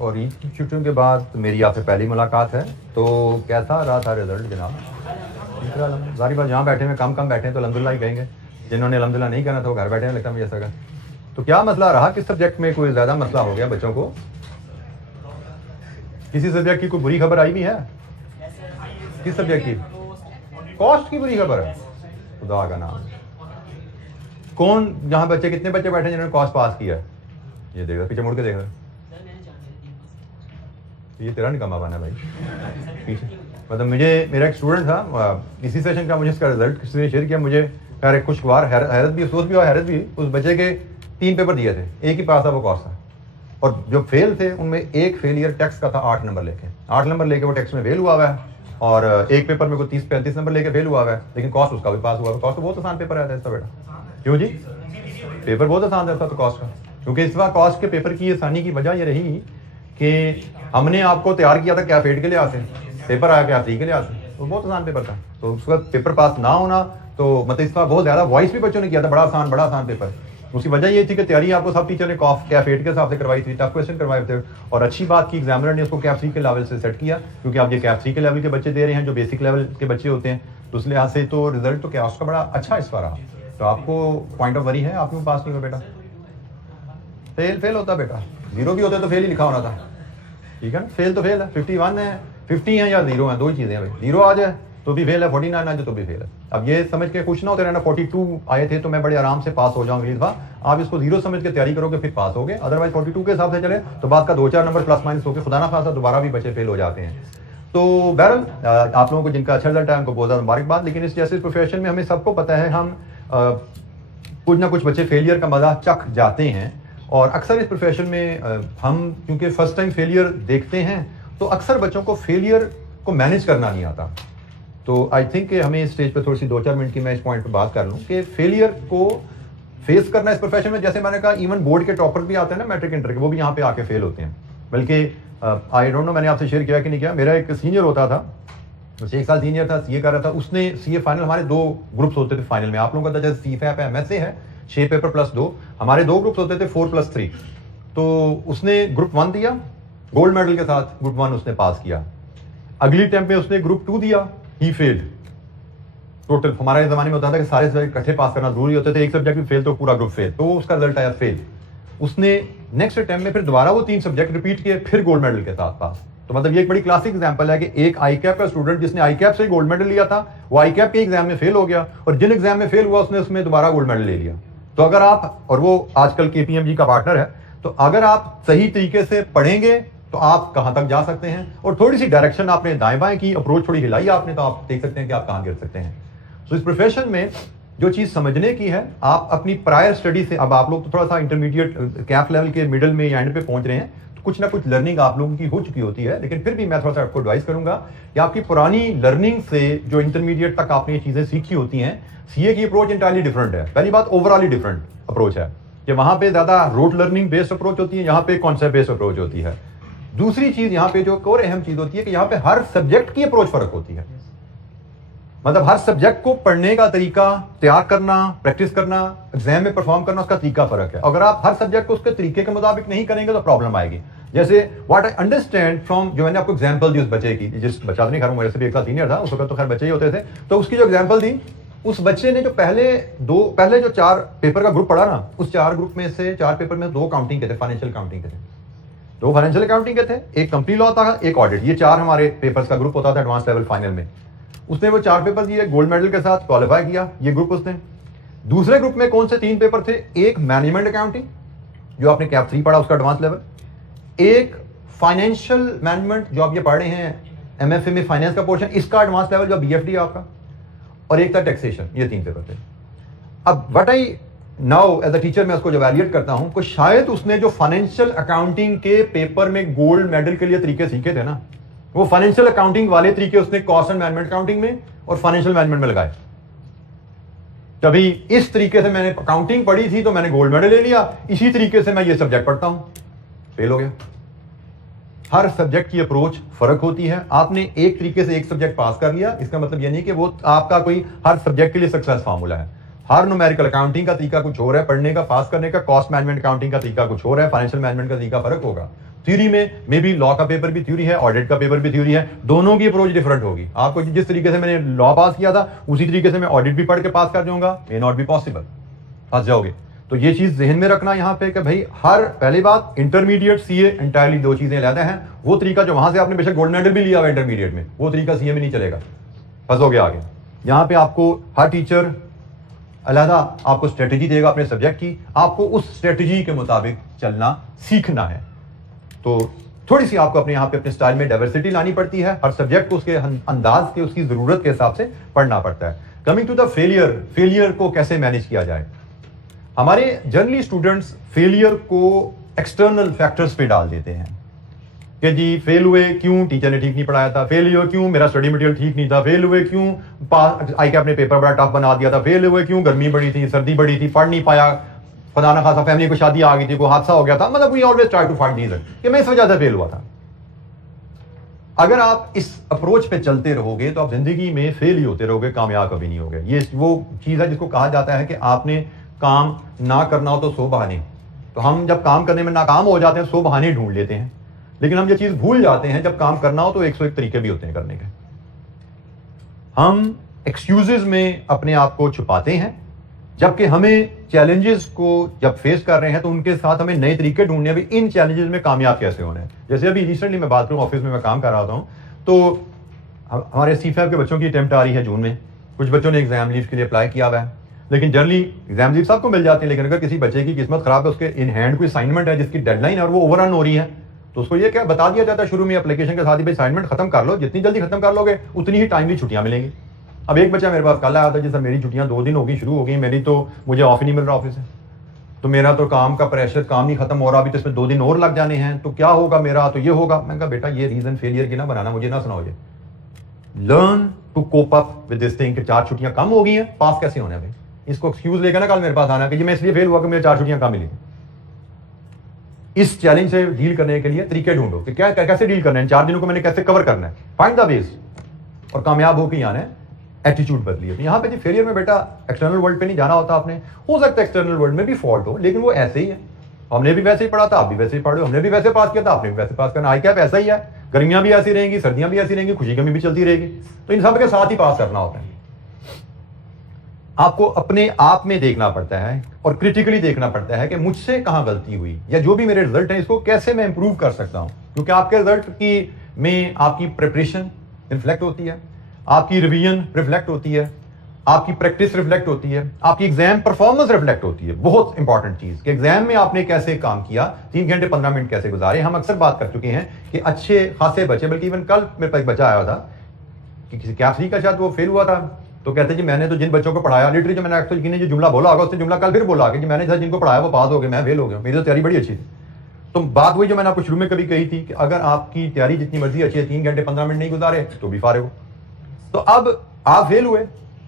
और ईद की छुट्टियों के बाद मेरी आपसे पहली मुलाकात है। तो कैसा रहा था रिजल्ट जनाब? सारी बात जहाँ बैठे हैं कम बैठे हैं तो अल्हम्दुलिल्लाह ही कहेंगे, जिन्होंने अल्हम्दुलिल्लाह नहीं करना था वो घर बैठे हैं, लगता है मुझे ऐसा का। तो क्या मसला रहा, किस सब्जेक्ट में कोई ज़्यादा मसला हो गया बच्चों को? किसी सब्जेक्ट की कोई बुरी खबर आई भी है? किस सब्जेक्ट की? कॉस्ट की बुरी खबर है? खुदा का नाम। कौन जहाँ बच्चे, कितने बच्चे बैठे हैं जिन्होंने कॉस्ट पास किया है? ये देख रहा, पीछे मुड़ के देख रहा। ये तेरा निकम्मा बना भाई पीछे। मतलब मेरा एक स्टूडेंट था इसी सेशन का, मुझे इसका रिजल्ट किसी ने शेयर किया, मुझे खैर खुशगवार हैरत भी, अफसोस भी और हैरत भी। उस बच्चे के 3 पेपर दिए थे, एक ही पास था वो कॉस्ट था, और जो फेल थे उनमें एक फेलियर टैक्स का था 8 नंबर लेके वो टैक्स में फेल हुआ है, और एक पेपर में कोई 30-35 नंबर लेके फेल हुआ है, लेकिन कॉस्ट उसका भी पास हुआ है। कॉस्ट तो बहुत आसान पेपर आता है इसका बेटा। क्यों जी? पेपर बहुत आसान रहता तो कॉस्ट का, क्योंकि इस बार कॉस्ट के पेपर की आसानी की वजह यह रही कि हमने आपको तैयार किया था क्या फेड के लिए आते, पेपर आया क्या फ्री के लिए आते, तो बहुत आसान पेपर था। तो उसका पेपर पास ना होना तो मतलब इस बार बहुत ज़्यादा वॉइस भी बच्चों ने किया था, बड़ा आसान पेपर। उसकी वजह ये थी कि तैयारी आपको सब टीचर ने क्या फेड के हिसाब से करवाई थी, टफ क्वेश्चन करवाए थे, और अच्छी बात की एग्जामिनर ने उसको कैप 3 के लेवल से सेट किया, क्योंकि आप ये कैप 3 के लेवल के बच्चे दे रहे हैं जो बेसिक लेवल के बच्चे होते हैं, तो उस लिहाज से तो रिजल्ट तो क्या उसका बड़ा अच्छा इस बार रहा। तो आपको पॉइंट ऑफ वरी है, आप क्यों पास नहीं हुआ बेटा? फेल होता बेटा, 0 भी होता तो फेल ही लिखा होना था, ठीक है ना? फेल तो फेल है, 51 है, 50 है या 0 है, दो ही चीज़ें हैं भाई। 0 आ जाए तो भी फेल है, 49 आ जाए तो भी फेल है। अब ये समझ के खुश ना होते रहना 42 आए थे तो मैं बड़े आराम से पास हो जाऊंगा, इस बार आप इसको 0 समझ के तैयारी करोगे फिर पास होगे, अदरवाइज 42 के हिसाब से चले तो बात का 2-4 नंबर प्लस माइनस होकर खुदा ना खासा दोबारा भी बच्चे फेल हो जाते हैं। तो बहरहाल आप लोगों को जिनका अच्छा रिजल्ट है उनको बहुत ज़्यादा मुबारकबाद। लेकिन इस जैसे प्रोफेशन में हमें सबको पता है हम कुछ ना कुछ बच्चे फेलियर का मजा चख जाते हैं, और अक्सर इस प्रोफेशन में हम क्योंकि फर्स्ट टाइम फेलियर देखते हैं तो अक्सर बच्चों को फेलियर को मैनेज करना नहीं आता। तो आई थिंक कि हमें इस स्टेज पर थोड़ी सी 2-4 मिनट की मैं इस पॉइंट पर बात कर लूँ कि फेलियर को फेस करना इस प्रोफेशन में, जैसे मैंने कहा इवन बोर्ड के टॉपर भी आते हैं ना मैट्रिक इंटर के, वो भी यहाँ पे आके फेल होते हैं। बल्कि आई डोंट नो मैंने आपसे शेयर किया कि नहीं किया, मेरा एक सीनियर होता था, उसे 1 साल सीनियर था, सीए कर रहा था, उसने सीए फाइनल, हमारे 2 ग्रुप्स होते थे फाइनल में, आप लोगों का जैसे सीफैप है, एमएसए है, 6 पेपर प्लस 2, हमारे 2 ग्रुप्स होते थे 4+3। तो उसने ग्रुप 1 दिया गोल्ड मेडल के साथ, ग्रुप 1 उसने पास किया। अगली अटेम्प्ट में उसने ग्रुप 2 दिया, ही फेल्ड टोटल। हमारे ज़माने में होता था कि सारे सब्जेक्ट इकट्ठे पास करना जरूरी होते थे, एक सब्जेक्ट भी फेल तो पूरा ग्रुप फेल, तो उसका रिजल्ट आया फेल। उसने नेक्स्ट अटेम्प्ट में फिर दोबारा वो 3 सब्जेक्ट रिपीट किए, फिर गोल्ड मेडल के साथ पास। तो मतलब ये एक बड़ी क्लासिक एग्जांपल है कि एक आईकैप का स्टूडेंट जिसने आईकैप से गोल्ड मेडल लिया था, वो आईकैप के एग्जाम में फेल हो गया, और जिन एग्जाम में फेल हुआ उसने उसमें दोबारा गोल्ड मेडल ले लिया। तो अगर आप, और वो आजकल केपीएमजी का पार्टनर है, तो अगर आप सही तरीके से पढ़ेंगे तो आप कहां तक जा सकते हैं, और थोड़ी सी डायरेक्शन आपने दाएं बाएं की अप्रोच थोड़ी हिलाई आपने, तो आप देख सकते हैं कि आप कहां गिर सकते हैं। तो इस प्रोफेशन में जो चीज समझने की है, आप अपनी प्रायर स्टडी से, अब आप लोग तो थोड़ा सा इंटरमीडिएट कैप लेवल के मिडिल में या एंड पे पहुंच रहे हैं, तो कुछ ना कुछ लर्निंग आप लोगों की हो चुकी होती है, लेकिन फिर भी मैं थोड़ा सा आपको एडवाइस करूंगा कि आपकी पुरानी लर्निंग से जो इंटरमीडिएट तक आपने ये चीजें सीखी होती हैं, सीए की अप्रोच इंटायरली डिफरेंट है। पहली बात ओवरऑल ही डिफरेंट अप्रोच है कि वहां पे ज्यादा रोट लर्निंग बेस्ड अप्रोच होती है, यहाँ पे कॉन्सेप्ट बेस्ड अप्रोच होती है। दूसरी चीज यहाँ पे जो एक और अहम चीज होती है कि यहाँ पे हर सब्जेक्ट की अप्रोच फर्क होती है। मतलब हर सब्जेक्ट को पढ़ने का तरीका, तैयार करना, प्रैक्टिस करना, एग्जाम में परफॉर्म करना, उसका तरीका फर्क है। अगर आप हर सब्जेक्ट को उसके तरीके के मुताबिक नहीं करेंगे तो प्रॉब्लम आएगी। जैसे व्हाट आई अंडरस्टैंड फ्रॉम, जो मैंने आपको एग्जांपल दी उस बच्चे की, जिस बच्चा नहीं खैर मेरे से भी 1 साल सीनियर था, उस वक्त तो खैर बच्चे ही होते थे, तो उसकी जो एग्जाम्पल दी, उस बच्चे ने जो पहले जो 4 पेपर का ग्रुप पढ़ा ना, उस 4 ग्रुप में से 4 पेपर में 2 काउंटिंग के थे, फाइनेंशियल काउंटिंग के थे, 2 फाइनेंशियल अकाउंटिंग के थे, एक कंपनी लॉ था, एक ऑडिट। ये 4 हमारे पेपर्स का ग्रुप होता था एडवांस लेवल फाइनल में। उसने वो 4 पेपर दिए, गोल्ड मेडल के साथ क्वालिफाई किया ये ग्रुप उसने। दूसरे ग्रुप में कौन से 3 पेपर थे? एक मैनेजमेंट अकाउंटिंग जो आपने कैप 3 पढ़ा उसका एडवांस लेवल, एक फाइनेंशियल मैनेजमेंट जो आप ये पढ़ रहे हैं एमएफए में फाइनेंस का पोर्शन, इसका एडवांस लेवल जो बीएफडी आपका, और एक था टैक्सेशन। ये 3 पेपर थे। अब what I now as a teacher मैं उसको जो वैल्यूएट करता हूं कि शायद उसने जो फाइनेंशियल अकाउंटिंग के पेपर में गोल्ड मेडल के लिए तरीके सीखे थे ना, वो फाइनेंशियल अकाउंटिंग वाले तरीके उसने कॉस्ट एंड मैनेजमेंट अकाउंटिंग में और फाइनेंशियल मैनेजमेंट में लगाए। तभी इस तरीके से मैंने अकाउंटिंग पढ़ी थी तो मैंने गोल्ड मेडल ले लिया, इसी तरीके से मैं ये सब्जेक्ट पढ़ता हूं, फेल हो गया। हर सब्जेक्ट की अप्रोच फर्क होती है। आपने एक तरीके से एक सब्जेक्ट पास कर लिया, इसका मतलब ये नहीं कि वो आपका कोई हर सब्जेक्ट के लिए सक्सेस फार्मूला है। हर न्यूमेरिकल अकाउंटिंग का तरीका कुछ और है पढ़ने का, पास करने का, कॉस्ट मैनेजमेंट अकाउंटिंग का तरीका कुछ और है, फाइनेंशियल मैनेजमेंट का तरीका फर्क होगा। थ्योरी में मे बी लॉ का पेपर भी थ्योरी है, ऑडिट का पेपर भी थ्योरी है, दोनों की अप्रोच डिफरेंट होगी। आपको जिस तरीके से मैंने लॉ पास किया था उसी तरीके से मैं ऑडिट भी पढ़ के पास कर जाऊंगा, मे नॉट बी पॉसिबल, फंस जाओगे। तो ये चीज जहन में रखना यहाँ पे कि भाई हर पहली बात इंटरमीडिएट सीए इंटायरली दो चीजें अलग हैं। वो तरीका जो वहां से आपने बेशक गोल्ड मेडल भी लिया हुआ इंटरमीडिएट में, वो तरीका सीए में नहीं चलेगा, फंसोगे आगे। यहाँ पे आपको हर टीचर अलहदा आपको स्ट्रेटेजी देगा अपने सब्जेक्ट की, आपको उस स्ट्रेटेजी के मुताबिक चलना सीखना है। तो थोड़ी सी आपको अपने यहाँ पे अपने स्टाइल में डाइवर्सिटी लानी पड़ती है, हर सब्जेक्ट को उसके अंदाज के उसकी जरूरत के हिसाब से पढ़ना पड़ता है। कमिंग टू द फेलियर को कैसे मैनेज किया जाए। हमारे जनरली स्टूडेंट्स फेलियर को एक्सटर्नल फैक्टर्स पे डाल देते हैं कि जी फेल हुए क्यों, टीचर ने ठीक नहीं पढ़ाया था, फेल हुए क्यों, मेरा स्टडी मटेरियल ठीक नहीं था, फेल हुए क्यों, आई कैप ने पेपर बड़ा टफ बना दिया था, फेल हुए क्यों, गर्मी बड़ी थी, सर्दी बड़ी थी, पढ़ नहीं पाया, फलाना खासा फैमिली को शादी आ गई थी, कोई हादसा हो गया था, मतलब we always try to find reason कि मैं इस वजह से फेल हुआ था। अगर आप इस अप्रोच पे चलते रहोगे तो आप जिंदगी में फेल ही होते रहोगे, कामयाब कभी नहीं होगे। ये वो चीज है जिसको कहा जाता है कि आपने काम ना करना हो तो 100 बहाने। तो हम जब काम करने में नाकाम हो जाते हैं 100 बहाने ढूंढ लेते हैं, लेकिन हम ये चीज भूल जाते हैं जब काम करना हो तो 101 तरीके भी होते हैं करने के। हम एक्सक्यूजेस में अपने आप को छुपाते हैं, जबकि हमें चैलेंजेस को जब फेस कर रहे हैं तो उनके साथ हमें नए तरीके ढूंढने हैं, इन चैलेंजेस में कामयाब कैसे होने हैं। जैसे अभी रिसेंटली मैं बात करूं, ऑफिस में मैं काम कर रहा हूं, तो हमारे C5 के बच्चों की अटेम्प्ट आ रही है जून में। कुछ बच्चों ने एग्जाम लीव के लिए अप्लाई किया हुआ है, लेकिन जनरली एग्जाम लीव सबको मिल जाती है, लेकिन अगर किसी बच्चे की किस्मत खराब है, उसके इन हैंड कोई असाइनमेंट है जिसकी डेडलाइन है और वो ओवररन हो रही है, तो उसको ये क्या बता दिया जाता है शुरू में एप्लीकेशन के साथ ही, भाई असाइनमेंट खत्म कर लो, जितनी जल्दी खत्म कर लोगे उतनी ही टाइमली छुट्टियां मिलेंगी। अब एक बच्चा मेरे पास कल आया था जी, सर मेरी छुट्टियां 2 दिन हो गई, शुरू हो गई मेरी, तो मुझे ऑफ ही नहीं मिल रहा ऑफिस से, तो मेरा तो काम का प्रेशर, काम नहीं खत्म हो रहा अभी, तो इसमें 2 दिन और लग जाने हैं, तो क्या होगा मेरा, तो ये होगा। मैंने कहा बेटा ये रीजन फेलियर की ना बनाना, मुझे ना सुनाओ, learn to cope up with this thing कि 4 छुट्टियां कम हो गई हैं, पास कैसे होना है भाई। इसको एक्सक्यूज लेकर ना कल मेरे पास आना कि मैं इसलिए फेल हुआ कि मुझे 4 छुट्टियां कम मिली। इस चैलेंज से डील करने के लिए तरीके ढूंढो कि क्या कैसे डील करना है, 4 दिनों को मैंने कैसे कवर करना है, फाइंड द वेज, और कामयाब होकर आना है। एटीट्यूड बदलिए। तो यहाँ पे जी फेलियर में बेटा एक्सटर्नल वर्ल्ड पे नहीं जाना होता आपने, हो सकता है एक्सटर्नल वर्ल्ड में भी फॉल्ट हो, लेकिन वो ऐसे ही है, हमने भी वैसे ही पढ़ा था, आप भी वैसे ही पढ़ो, हमने भी वैसे पास किया था, आपने भी वैसे पास करना, आई कैप ऐसा ही है, गर्मियां भी ऐसी रहेंगी, सर्दियां भी ऐसी रहेंगी, खुशी कमी भी चलती रहेगी, तो इन सब के साथ ही पास करना होता है। आपको अपने आप में देखना पड़ता है और क्रिटिकली देखना पड़ता है कि मुझसे कहां गलती हुई, या जो भी मेरे रिजल्ट है इसको कैसे मैं इंप्रूव कर सकता हूं, क्योंकि आपके रिजल्ट की में आपकी प्रिपरेशन रिफ्लेक्ट होती है, आपकी रिवीजन रिफ्लेक्ट होती है, आपकी प्रैक्टिस रिफ्लेक्ट होती है, आपकी एग्जाम परफॉर्मेंस रिफ्लेक्ट होती है। बहुत इंपॉर्टेंट चीज कि एग्जाम में आपने कैसे काम किया, 3 घंटे 15 मिनट कैसे गुजारे। हम अक्सर बात कर चुके हैं कि अच्छे खासे बच्चे, बल्कि इवन कल मेरे पास एक बच्चा आया था कि किसी कैप्सी का शायद वो फेल हुआ था, तो कहते जी मैंने तो जिन बच्चों को पढ़ाया, लिटरली जो मैंने एक्चुअली जो जुमला बोला होगा उससे जुमला कल फिर बोला कि मैंने सर जिनको पढ़ाया वो पास हो गए, मैं फेल हो गया, मेरी तो तैयारी बड़ी अच्छी थी। तो बात वही जो मैंने आपको शुरू में कभी कही थी कि अगर आपकी तैयारी जितनी मर्जी अच्छी है, 3 घंटे 15 मिनट नहीं गुजारे तो भी फारे हो। तो अब आप फेल हुए,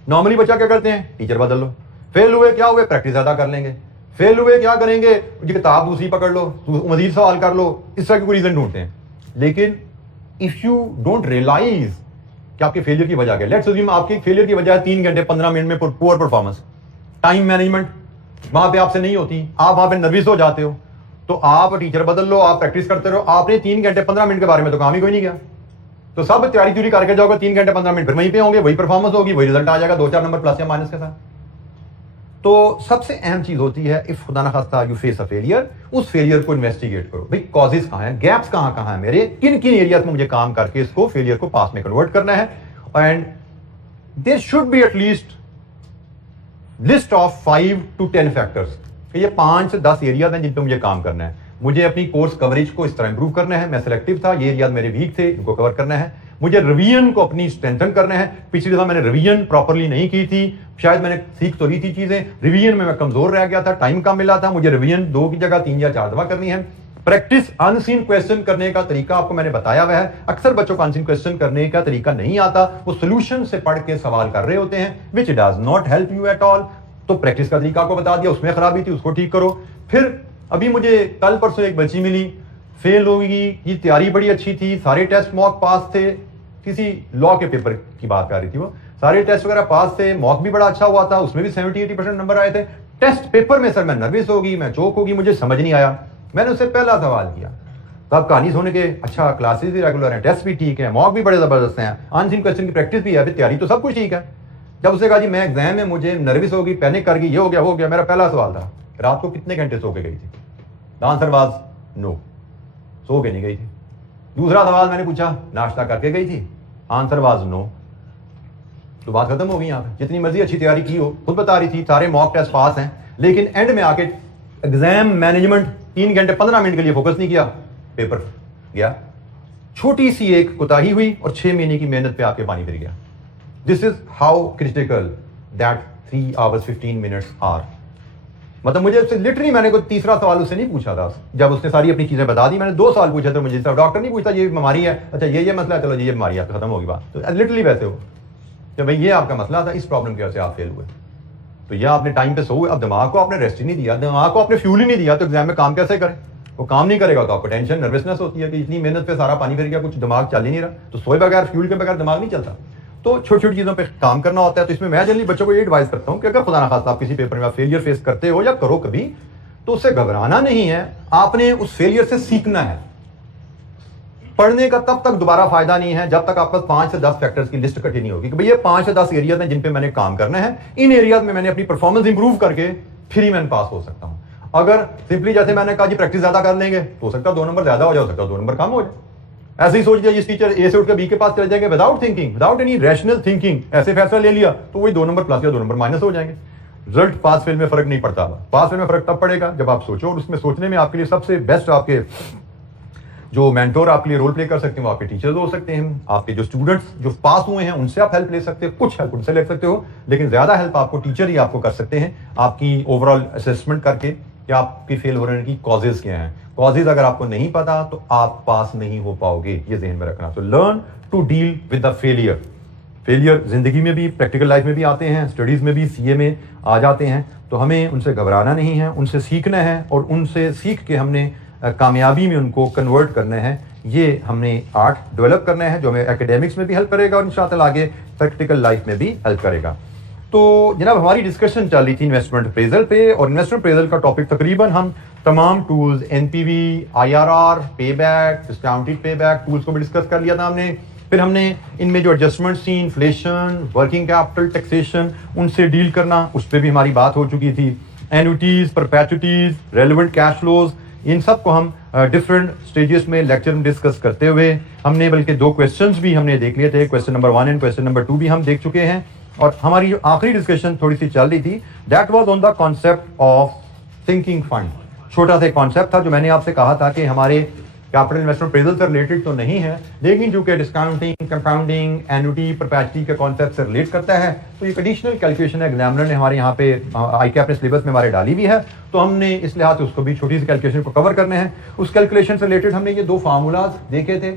नॉर्मली बच्चा क्या करते हैं, टीचर बदल लो, फेल हुए क्या हुए, प्रैक्टिस ज्यादा कर लेंगे, फेल हुए क्या करेंगे, किताब दूसरी पकड़ लो, मजीद सवाल कर लो, इस तरह के कोई रीजन ढूंढते हैं। लेकिन इफ यू डोंट रियलाइज कि आपके फेलियर की वजह क्या, लेट्स अज्यूम आपके फेलियर की वजह है 3 घंटे 15 मिनट में पुअर परफॉर्मेंस, टाइम मैनेजमेंट वहां पे आपसे नहीं होती, आप वहां पे नर्वस हो जाते हो, तो आप टीचर बदल लो, आप प्रैक्टिस करते रहो, आपने 3 घंटे 15 मिनट के बारे में तो काम ही कोई नहीं किया, तो सब तैयारी चूरी करके जाओगे, 3 घंटे 15 मिनट फिर वहीं पे होंगे, वही परफॉर्मेंस होगी, वही रिजल्ट आ जाएगा, 2-4 नंबर प्लस या माइनस के साथ। तो सबसे अहम चीज होती है, इफ खुदा ना खास्ता यू फेस अ फेलियर, उस फेलियर को इन्वेस्टिगेट करो, भाई कॉजेस कहां हैं, गैप्स कहां है मेरे, किन किन एरियाज में मुझे काम करके इसको फेलियर को पास में कन्वर्ट करना है। And there should be at least list of 5 to 10 factors, ये 5 से 10 एरियाज हैं जिन पे मुझे काम करना है। मुझे अपनी कोर्स कवरेज को इस तरह इंप्रूव करना है, मैं सिलेक्टिव था, ये एरियाज मेरे वीक थे, इनको कवर करना है। मुझे रिवीजन को अपनी स्ट्रेंथन करना है, पिछली दफा मैंने रिवीजन प्रॉपर्ली नहीं की थी, शायद मैंने सीख तो ली थी चीजें, रिवीजन में मैं कमजोर रह गया था, टाइम कम मिला था, मुझे रिवीजन 2 की जगह 3 या 4 दफा करनी है। प्रैक्टिस अनसीन क्वेश्चन करने का तरीका आपको मैंने बताया हुआ है, अक्सर बच्चों को अनसीन क्वेश्चन करने का तरीका नहीं आता, वो सोल्यूशन से पढ़ के सवाल कर रहे होते हैं, which does not help you at all. तो प्रैक्टिस का तरीका आपको बता दिया, उसमें खराबी थी, उसको ठीक करो। फिर अभी मुझे कल परसों एक बच्ची मिली, फेल होगी, ये तैयारी बड़ी अच्छी थी, सारे टेस्ट मॉक पास थे, किसी लॉ के पेपर की बात कर रही थी, वो सारे टेस्ट वगैरह पास थे, मॉक भी बड़ा अच्छा हुआ था, उसमें भी 70-80% नंबर आए थे। टेस्ट पेपर में सर मैं नर्वस होगी, मैं चौक होगी, मुझे समझ नहीं आया। मैंने उससे पहला सवाल किया, तो आप कहानी सुन के अच्छा क्लासेस भी रेगुलर हैं, टेस्ट भी ठीक है, मॉक भी बड़े ज़बरदस्त हैं, अनसीन क्वेश्चन की प्रैक्टिस भी है, फिर तैयारी तो सब कुछ ठीक है। जब उसने कहा जी मैं एग्जाम में मुझे नर्वस होगी, पैनिक कर गई, ये हो गया वो हो गया, मेरा पहला सवाल था रात को कितने घंटे सो के गई थी? द आंसर वाज नो, सो के नहीं गई थी। दूसरा सवाल मैंने पूछा नाश्ता करके गई थी? Answer was no. तो बात खत्म हो गई। यहाँ पे जितनी मर्जी अच्छी तैयारी की हो, खुद बता रही थी सारे मॉक टेस्ट पास हैं, लेकिन एंड में आके एग्जाम मैनेजमेंट 3 घंटे 15 मिनट के लिए फोकस नहीं किया, पेपर गया। छोटी सी एक कोताही हुई और 6 महीने की मेहनत पे आपके पानी फिर गया। This is how critical that 3 hours 15 minutes are. मतलब मुझे उससे लिटरली, मैंने कोई तीसरा सवाल उससे नहीं पूछा था। जब उसने सारी अपनी चीजें बता दी, मैंने 2 सवाल पूछे थे मुझे। डॉक्टर नहीं पूछता ये बीमारी है, अच्छा ये मसला है, चलो ये बीमारी है, खत्म होगी बात। तो लिटरली वैसे हो कि भाई ये आपका मसला था, इस प्रॉब्लम की वजह से आप फेल हुए, तो यह आपने टाइम पे सोए। अब दिमाग को आपने रेस्ट ही नहीं दिया, दिमाग को आपने फ्यूल ही नहीं दिया, तो एग्जाम में काम कैसे करें? वो काम नहीं करेगा तो आपको टेंशन नर्वसनेस होती है कि इतनी मेहनत पे सारा पानी फिर गया, कुछ दिमाग चल ही नहीं रहा। तो सोए बगैर, फ्यूल के बगैर दिमाग नहीं चलता। तो छोटी छोटी चीज़ों पे काम करना होता है। तो इसमें मैं जनरली बच्चों को ये एडवाइस करता हूँ कि अगर खुदा ना खास्ता आप किसी पेपर में फेलियर फेस करते हो या करो कभी, तो उससे घबराना नहीं है, आपने उस फेलियर से सीखना है। पढ़ने का तब तक दोबारा फायदा नहीं है जब तक आपके पास 5 से 10 फैक्टर्स की लिस्ट इकट्ठी नहीं होगी कि भाई ये 5 से 10 एरियाज हैं जिन पे मैंने काम करना है, इन एरियाज में मैंने अपनी परफॉर्मेंस इंप्रूव करके फिर ही मैं पास हो सकता हूं। अगर सिंपली जैसे मैंने कहा जी प्रैक्टिस ज्यादा कर लेंगे तो हो सकता है 2 नंबर ज्यादा हो जाए, हो सकता है 2 नंबर कम हो जाए। ऐसे ही सोच लिया जिस टीचर ए से उठ के बी के पास चले जाएंगे without thinking, without any rational thinking, ऐसे फैसला ले लिया तो वही 2 नंबर प्लस या 2 नंबर माइनस हो जाएंगे। रिजल्ट पास फेल में फर्क नहीं पड़ता। पास फेल में फर्क तब पड़ेगा जब आप सोचो, और उसमें सोचने में आपके लिए सबसे बेस्ट आपके जो मेंटोर आपके लिए रोल प्ले कर सकते हैं वो आपके टीचर्स हो सकते हैं। आपके जो स्टूडेंट्स जो पास हुए हैं उनसे आप हेल्प ले सकते हो, कुछ हेल्प उनसे ले सकते हो, लेकिन ज्यादा हेल्प आपको टीचर ही आपको कर सकते हैं आपकी ओवरऑल असेसमेंट करके कि आपकी फेल होने की कॉजेज क्या हैं। कॉजेज अगर आपको नहीं पता तो आप पास नहीं हो पाओगे, ये ज़हन में रखना। तो learn to deal with the failure. Failure जिंदगी में भी, प्रैक्टिकल लाइफ में भी आते हैं, स्टडीज में भी, सीए में आ जाते हैं। तो हमें उनसे घबराना नहीं है, उनसे सीखना है और उनसे सीख के हमने कामयाबी में उनको कन्वर्ट करना है। ये हमने आर्ट डेवलप करना है जो हमें एकेडमिक्स में भी हेल्प करेगा और इंशाअल्लाह आगे प्रैक्टिकल लाइफ में भी हेल्प करेगा। तो जनाब हमारी डिस्कशन चल रही थी इन्वेस्टमेंट अप्रेजल पे, और इन्वेस्टमेंट अप्रेजल का टॉपिक तकरीबन हम तमाम tools, NPV, IRR, payback, discounted payback tools को भी डिस्कस कर लिया था हमने। फिर हमने इनमें जो एडजस्टमेंट थी, इन्फ्लेशन, वर्किंग कैपिटल, टैक्सेशन, उनसे डील करना, उस पर भी हमारी बात हो चुकी थी। एन्युटीज, परपेचुटीज, रेलिवेंट कैश फ्लोज, इन सब को हम डिफरेंट स्टेजेस में लेक्चर में डिस्कस करते हुए हमने बल्कि 2 क्वेश्चंस भी हमने देख लिए थे। Question number 1 and question number 2 भी हम देख चुके हैं। और हमारी जो आखिरी डिस्कशन थोड़ी सी चल रही थी, that was on the concept of thinking fund. छोटा सा कॉन्सेप्ट था जो मैंने आपसे कहा था कि हमारे कैपिटल इन्वेस्टमेंट अप्रेजल से रिलेटेड तो नहीं है, लेकिन जो कि डिस्काउंटिंग, कंपाउंडिंग, एन्युटी, परपेचुटी के कॉन्सेप्ट से रिलेट करता है। तो एक एडिशनल कैलकुलेशन एग्जामिनर ने हमारे यहाँ पे आईकैप ने सिलेबस में हमारे डाली भी है, तो हमने इस लिहाज से उसको भी छोटी सी कैलकुलेशन को कवर करने हैं। उस कैलकुलेशन से रिलेटेड हमने ये 2 फार्मूलाज देखे थे,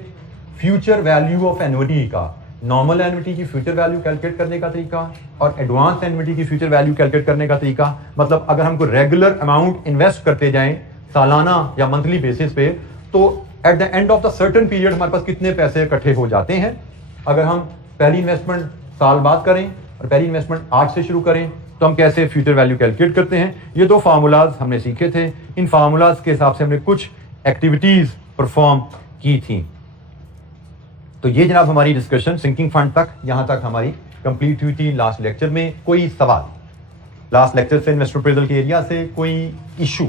फ्यूचर वैल्यू ऑफ एन्युटी का, नॉर्मल एन्युटी की फ्यूचर वैल्यू कैलकुलेट करने का तरीका, और एडवांस एन्युटी की फ्यूचर वैल्यू कैलकुलेट करने का तरीका। मतलब अगर हमको रेगुलर अमाउंट इन्वेस्ट करते जाएं सालाना या मंथली बेसिस पे, तो at the end of the certain period हमारे पास कितने पैसे इकट्ठे हो जाते हैं। अगर हम पहली इन्वेस्टमेंट साल बाद करें और पहली इन्वेस्टमेंट आज से शुरू करें तो हम कैसे फ्यूचर वैल्यू कैलकुलेट करते हैं। ये 2 फार्मूलाज हमने सीखे थे। इन फार्मूलाज के हिसाब से हमने कुछ एक्टिविटीज परफॉर्म की थी। तो ये जनाब हमारी डिस्कशन सिंकिंग फंड तक, यहां तक हमारी कंप्लीट हुई थी। लास्ट लेक्चर में कोई सवाल, लास्ट लेक्चर से इन्वेस्टमेंट अप्रेजल के एरिया से कोई इशू?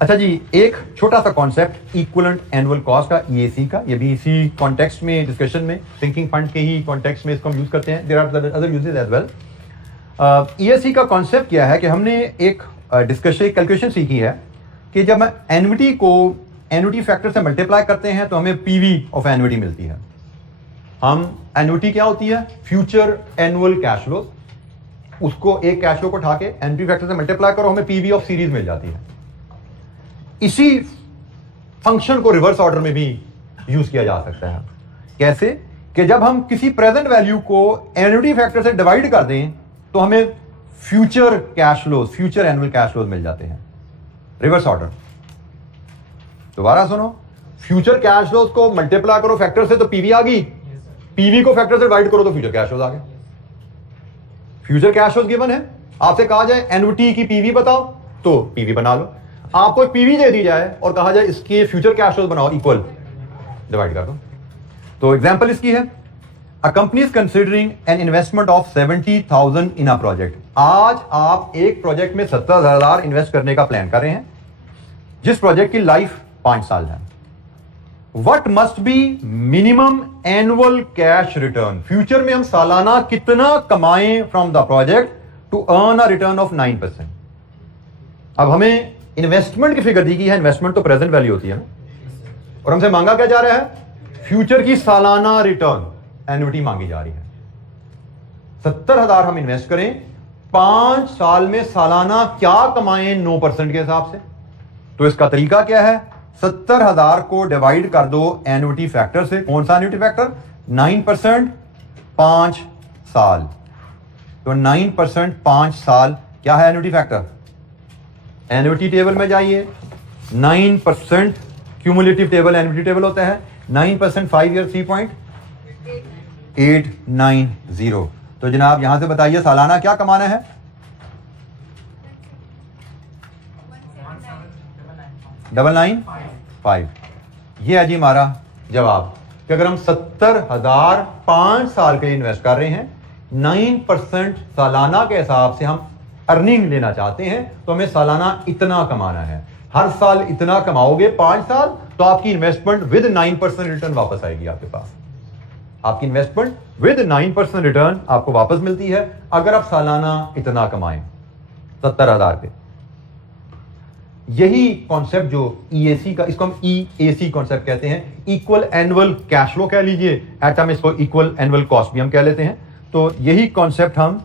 अच्छा जी, एक छोटा सा कॉन्सेप्ट इक्विवेलेंट एनुअल कॉस्ट का, ईएसी का, ये भी इसी कॉन्टेक्स्ट में डिस्कशन में, थिंकिंग फंड के ही कॉन्टेक्स्ट में इसको हम यूज करते हैं। There are other uses as well. EAC का कॉन्सेप्ट क्या है कि हमने एक डिस्कशन कैलकुलेशन सीखी है कि जब हम एन्युटी को एन्युटी फैक्टर से मल्टीप्लाई करते हैं तो हमें पीवी ऑफ एन्युटी मिलती है। हम एन्युटी क्या होती है? Future annual cash flow. उसको एक कैश फ्लो को उठा के एन्युटी फैक्टर से मल्टीप्लाई करो, हमें पीवी ऑफ सीरीज मिल जाती है। इसी फंक्शन को रिवर्स ऑर्डर में भी यूज किया जा सकता है। कैसे? कि जब हम किसी प्रेजेंट वैल्यू को एन्युटी फैक्टर से डिवाइड कर दें तो हमें future cash flows, future annual cash flows मिल जाते हैं। Reverse order. दोबारा सुनो, फ्यूचर कैश फ्लोज को मल्टीप्लाई करो फैक्टर से तो पीवी आ गई, पीवी को फैक्टर से डिवाइड करो तो फ्यूचर कैश फ्लोज आ गए। फ्यूचर कैश फ्लोज गिवन है, आपसे कहा जाए एन्युटी की पीवी बताओ तो पीवी बना लो। आपको एक पीवी दे दी जाए और कहा जाए इसके फ्यूचर कैश फ्लोज बनाओ, इक्वल डिवाइड कर दो। तो एग्जांपल इसकी है, a company is considering an investment of 70,000 in a project. आज आप एक प्रोजेक्ट में 70,000 इन्वेस्ट करने का प्लान कर रहे हैं, जिस प्रोजेक्ट की लाइफ 5 साल है। What must be minimum annual cash return, future में हम सालाना कितना कमाएं from the project to earn a return of 9%। अब हमें इन्वेस्टमेंट की फिगर दी गई है, इन्वेस्टमेंट तो प्रेजेंट वैल्यू होती है ना, और हमसे मांगा क्या जा रहा है, फ्यूचर की सालाना रिटर्न, एन्युटी मांगी जा रही है। 70,000 हम इन्वेस्ट करें, 5 साल में सालाना क्या कमाएं 9% के हिसाब से। तो इसका तरीका क्या है, 70,000 को डिवाइड कर दो एन्युटी फैक्टर से। कौन सा एन्युटी फैक्टर, 9% 5 साल। तो 9% 5 साल क्या है एन्युटी फैक्टर, एन्युटी टेबल में जाइए, 9% क्यूमुलेटिव टेबल एन्युटी टेबल होता है, 9% 5 ईयर 3.890। तो जनाब यहां से बताइए सालाना क्या कमाना है, 995। ये है जी हमारा जवाब कि अगर हम 70,000 5 साल के लिए इन्वेस्ट कर रहे हैं, 9% सालाना के हिसाब से हम अर्निंग लेना चाहते हैं, तो हमें सालाना इतना कमाना है। हर साल इतना कमाओगे 5 साल, तो आपकी इन्वेस्टमेंट विद 9% रिटर्न वापस आएगी आपके पास। आपकी इन्वेस्टमेंट विद 9% रिटर्न आपको वापस मिलती है अगर आप सालाना इतना कमाएं 70,000 पे। यही कॉन्सेप्ट जो ईएसी का, इसको हम ईएसी कॉन्सेप्ट कहते हैं, इक्वल एनुअल कैश फ्लो कह लीजिए, एट हम इसको इक्वल एनुअल कॉस्ट भी हम कह लेते हैं। तो यही कॉन्सेप्ट हम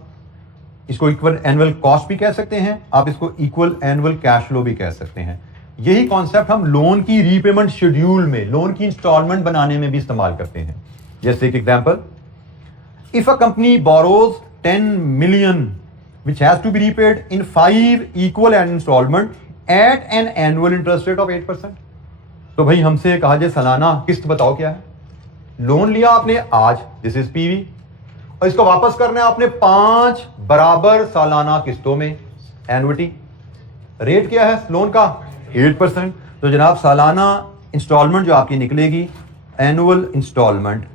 इसको इक्वल एनुअल कॉस्ट भी कह सकते हैं, आप इसको इक्वल एनुअल कैश फ्लो भी कह सकते हैं। यही कॉन्सेप्ट हम लोन की रीपेमेंट शेड्यूल में, लोन की इंस्टॉलमेंट बनाने में भी इस्तेमाल करते हैं। जैसे एक example, if a company borrows 10 million which has to be repaid in 5 equal installment at an annual interest rate of 8%। तो भाई हमसे कहा जाए सालाना किस्त बताओ क्या है, लोन लिया आपने आज, दिस इज पीवी, और इसको वापस करना है आपने 5 बराबर सालाना किस्तों में, एन्युटी। रेट क्या है लोन का, 8%। तो जनाब सालाना इंस्टॉलमेंट जो आपकी निकलेगी, annual instalment,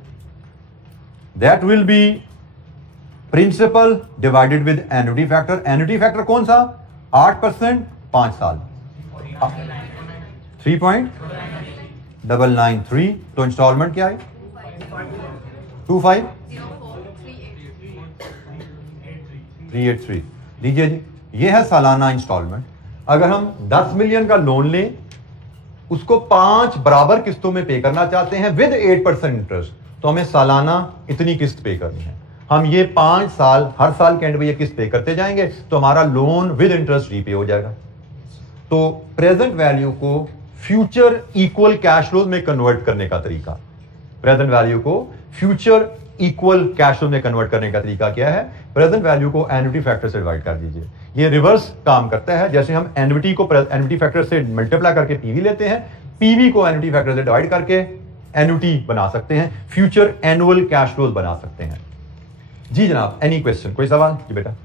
that will be principal divided with annuity factor. Annuity factor कौन सा, 8% 5 साल, 3.993। तो इंस्टॉलमेंट क्या है, 25383 लीजिए जी, ये है सालाना इंस्टॉलमेंट। अगर हम 10 मिलियन का लोन लें, उसको 5 बराबर किस्तों में पे करना चाहते हैं विद 8% इंटरेस्ट, तो हमें सालाना इतनी किस्त पे करनी है। हम ये 5 साल, हर साल के एंड में ये किस्त पे करते जाएंगे, तो हमारा लोन विद इंटरेस्ट रीपे हो जाएगा। तो प्रेजेंट वैल्यू को फ्यूचर इक्वल कैश फ्लो में कन्वर्ट करने का तरीका, प्रेजेंट वैल्यू को फ्यूचर इक्वल कैश फ्लो में कन्वर्ट करने का तरीका क्या है, प्रेजेंट वैल्यू को एन्युटी फैक्टर से डिवाइड कर दीजिए। ये रिवर्स काम करता है, जैसे हम एन्युटी को एन्युटी फैक्टर से मल्टीप्लाई करके पीवी लेते हैं, पीवी को एन्युटी फैक्टर से डिवाइड करके एन्युटी बना सकते हैं, फ्यूचर एनुअल कैश फ्लोज बना सकते हैं। जी जनाब, एनी क्वेश्चन, कोई सवाल जी बेटा।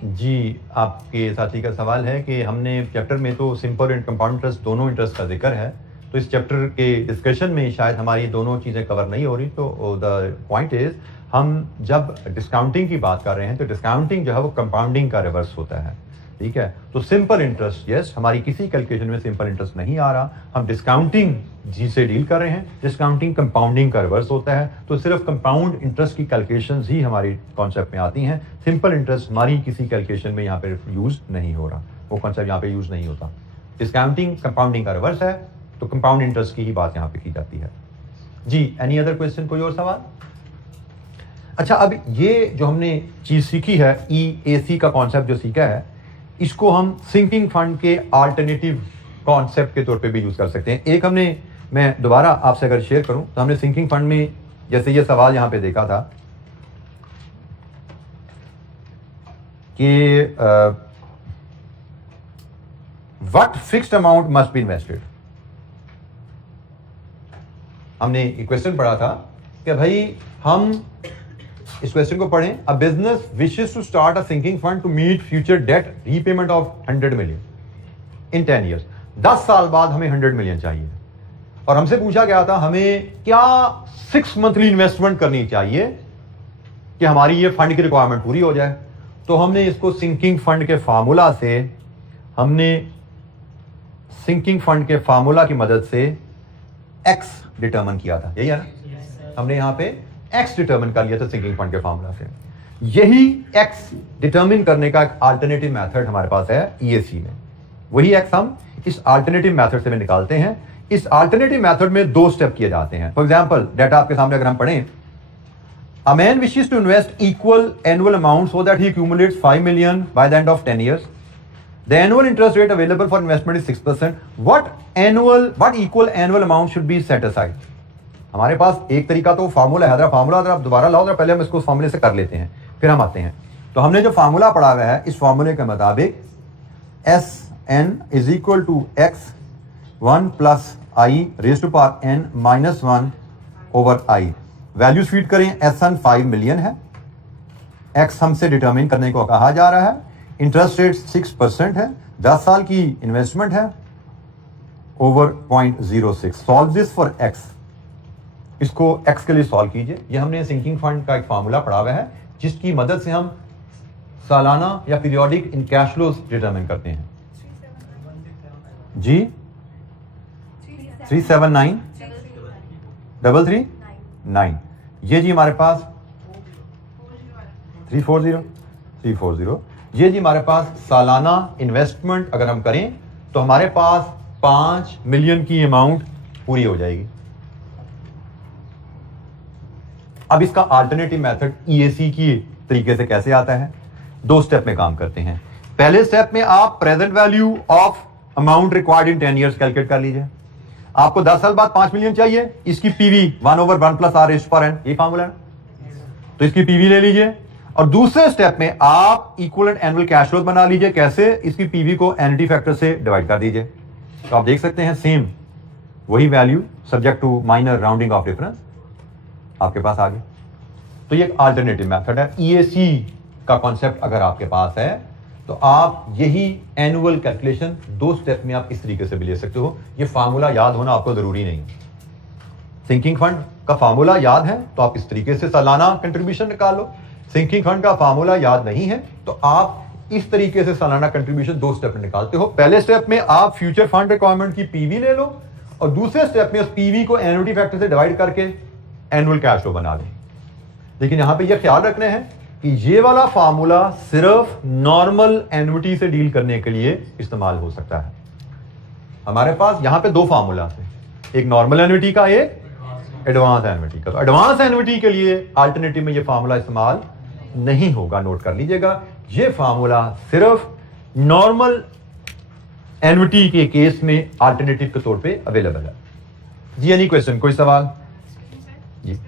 जी, आपके साथी का सवाल है कि हमने चैप्टर में तो सिंपल एंड कंपाउंड इंटरेस्ट दोनों इंटरेस्ट का जिक्र है, तो इस चैप्टर के डिस्कशन में शायद हमारी दोनों चीज़ें कवर नहीं हो रही। तो द पॉइंट इज, हम जब डिस्काउंटिंग की बात कर रहे हैं तो डिस्काउंटिंग जो है वो कंपाउंडिंग का रिवर्स होता है, ठीक है। तो सिंपल इंटरेस्ट, यस, हमारी किसी कैलकुलेशन में सिंपल इंटरेस्ट नहीं आ रहा, हम डिस्काउंटिंग जी से डील कर रहे हैं। डिस्काउंटिंग कंपाउंडिंग का रिवर्स होता है, तो सिर्फ कंपाउंड इंटरेस्ट की कैलकुलेशंस ही हमारी कॉन्सेप्ट में आती हैं। सिंपल इंटरेस्ट हमारी किसी कैलकुलेशन में यहाँ पे यूज नहीं हो रहा, वो कॉन्सेप्ट यहाँ पे यूज नहीं होता। डिस्काउंटिंग कंपाउंडिंग का रिवर्स है, तो कंपाउंड इंटरेस्ट की ही बात यहाँ पे की जाती है। जी, एनी अदर क्वेश्चन, कोई और सवाल? अच्छा, अब ये जो हमने चीज सीखी है, EAC का कॉन्सेप्ट जो सीखा है, इसको हम सिंकिंग फंड के अल्टरनेटिव कॉन्सेप्ट के तौर पे भी यूज कर सकते हैं। एक हमने मैं दोबारा आपसे अगर शेयर करूं तो हमने सिंकिंग फंड में जैसे ये सवाल यहां पे देखा था कि what fixed amount must be invested. हमने एक क्वेश्चन पढ़ा था कि भाई हम इस क्वेश्चन को पढ़ें, a business wishes to start a sinking fund to meet future debt repayment of 100 million in 10 years. 10 साल बाद हमें 100 मिलियन चाहिए और हमसे पूछा गया था हमें क्या 6 मंथली इन्वेस्टमेंट करनी चाहिए कि हमारी ये फंड की रिक्वायरमेंट पूरी हो जाए। तो हमने इसको सिंकिंग फंड के फार्मूला से की मदद से एक्स डिटरमिन किया था, यही है ना। हमने यहां पे एक्स डिटरमिन कर लिया था सिंकिंग फंड के फार्मूला से। यही एक्स डिटरमिन करने का एक अल्टरनेटिव मेथड हमारे पास है ईएसी में। वही एक्स हम इस अल्टरनेटिव मेथड से निकालते हैं। इस अल्टरनेटिव मेथड में 2 स्टेप किए जाते हैं। फॉर एग्जांपल डाटा आपके सामने अगर हम पढ़ें, a man wishes to invest equal annual amount so that he accumulates 5 million by the end of 10 years. The annual interest rate available for investment is 6%. What equal annual amount should be set aside? हमारे पास एक तरीका तो formula है, formula अगर आप दोबारा लाओ, पहले हम इसको फार्मूले से कर लेते हैं, फिर हम आते हैं। तो हमने जो फार्मूला पढ़ा हुआ है, इस फार्मूले के मुताबिक SN is equal to X 1 plus I raised to power N minus 1 over I। Values feed करें, SN 5 मिलियन है, X हमसे डिटरमिन करने को कहा जा रहा है, इंटरेस्ट रेट 6% है, 10 साल की इन्वेस्टमेंट है, over 0.06। Solve this for x, इसको एक्स के लिए सॉल्व कीजिए। ये हमने सिंकिंग फंड का एक फार्मूला पढ़ा हुआ है जिसकी मदद से हम सालाना या periodic in cash flows determine करते हैं। जी 379 339, ये जी हमारे पास 340, ये जी हमारे पास सालाना इन्वेस्टमेंट अगर हम करें तो हमारे पास 5 मिलियन की अमाउंट पूरी हो जाएगी। अब इसका अल्टरनेटिव मेथड ईएसी की तरीके से कैसे आता है? 2 स्टेप में काम करते हैं। पहले स्टेप में आप present value of amount required in 10 years calculate कर लीजिए। आपको 10 साल बाद 5 मिलियन चाहिए, इसकी PV 1/1 + r raised to power n, ये फार्मूला है, तो इसकी पीवी ले लीजिए। और दूसरे स्टेप में आप इक्विवेलेंट एनुअल कैश फ्लो बना लीजिए। कैसे? इसकी पीवी को एनुटी फैक्टर से डिवाइड कर दीजिए। तो आप देख सकते हैं सेम वही value subject to minor rounding off difference आपके पास आ गई। तो ये एक अल्टरनेटिव मेथड है। ईएसी का कॉन्सेप्ट अगर आपके पास है तो आप यही एनुअल कैलकुलेशन 2 स्टेप में आप इस तरीके से भी ले सकते हो। ये फार्मूला याद होना आपको जरूरी नहीं। सिंकिंग फंड का फार्मूला याद है तो आप इस तरीके से सालाना कंट्रीब्यूशन निकाल लो। सिंकिंग फंड का फार्मूला याद नहीं है तो आप इस तरीके से सालाना कंट्रीब्यूशन 2 स्टेप में निकालते हो। पहले स्टेप में आप फ्यूचर फंड रिक्वायरमेंट की पीवी ले लो और दूसरे स्टेप में उस पीवी को एनुटी फैक्टर से डिवाइड करके एनुअल कैश फ्लो बना दें। लेकिन यहां पे यह ख्याल रखना है कि ये वाला फार्मूला सिर्फ नॉर्मल एन्युटी से डील करने के लिए इस्तेमाल हो सकता है। हमारे पास यहां पे 2 फार्मूला है, एक नॉर्मल एन्युटी का, एक एडवांस एन्युटी का। तो एडवांस एन्युटी के लिए अल्टरनेटिव में ये फार्मूला इस्तेमाल नहीं होगा, नोट कर लीजिएगा। ये फार्मूला सिर्फ नॉर्मल एन्युटी के केस में अल्टरनेटिव के तौर पे अवेलेबल है। जी एनी क्वेश्चन, कोई सवाल? जी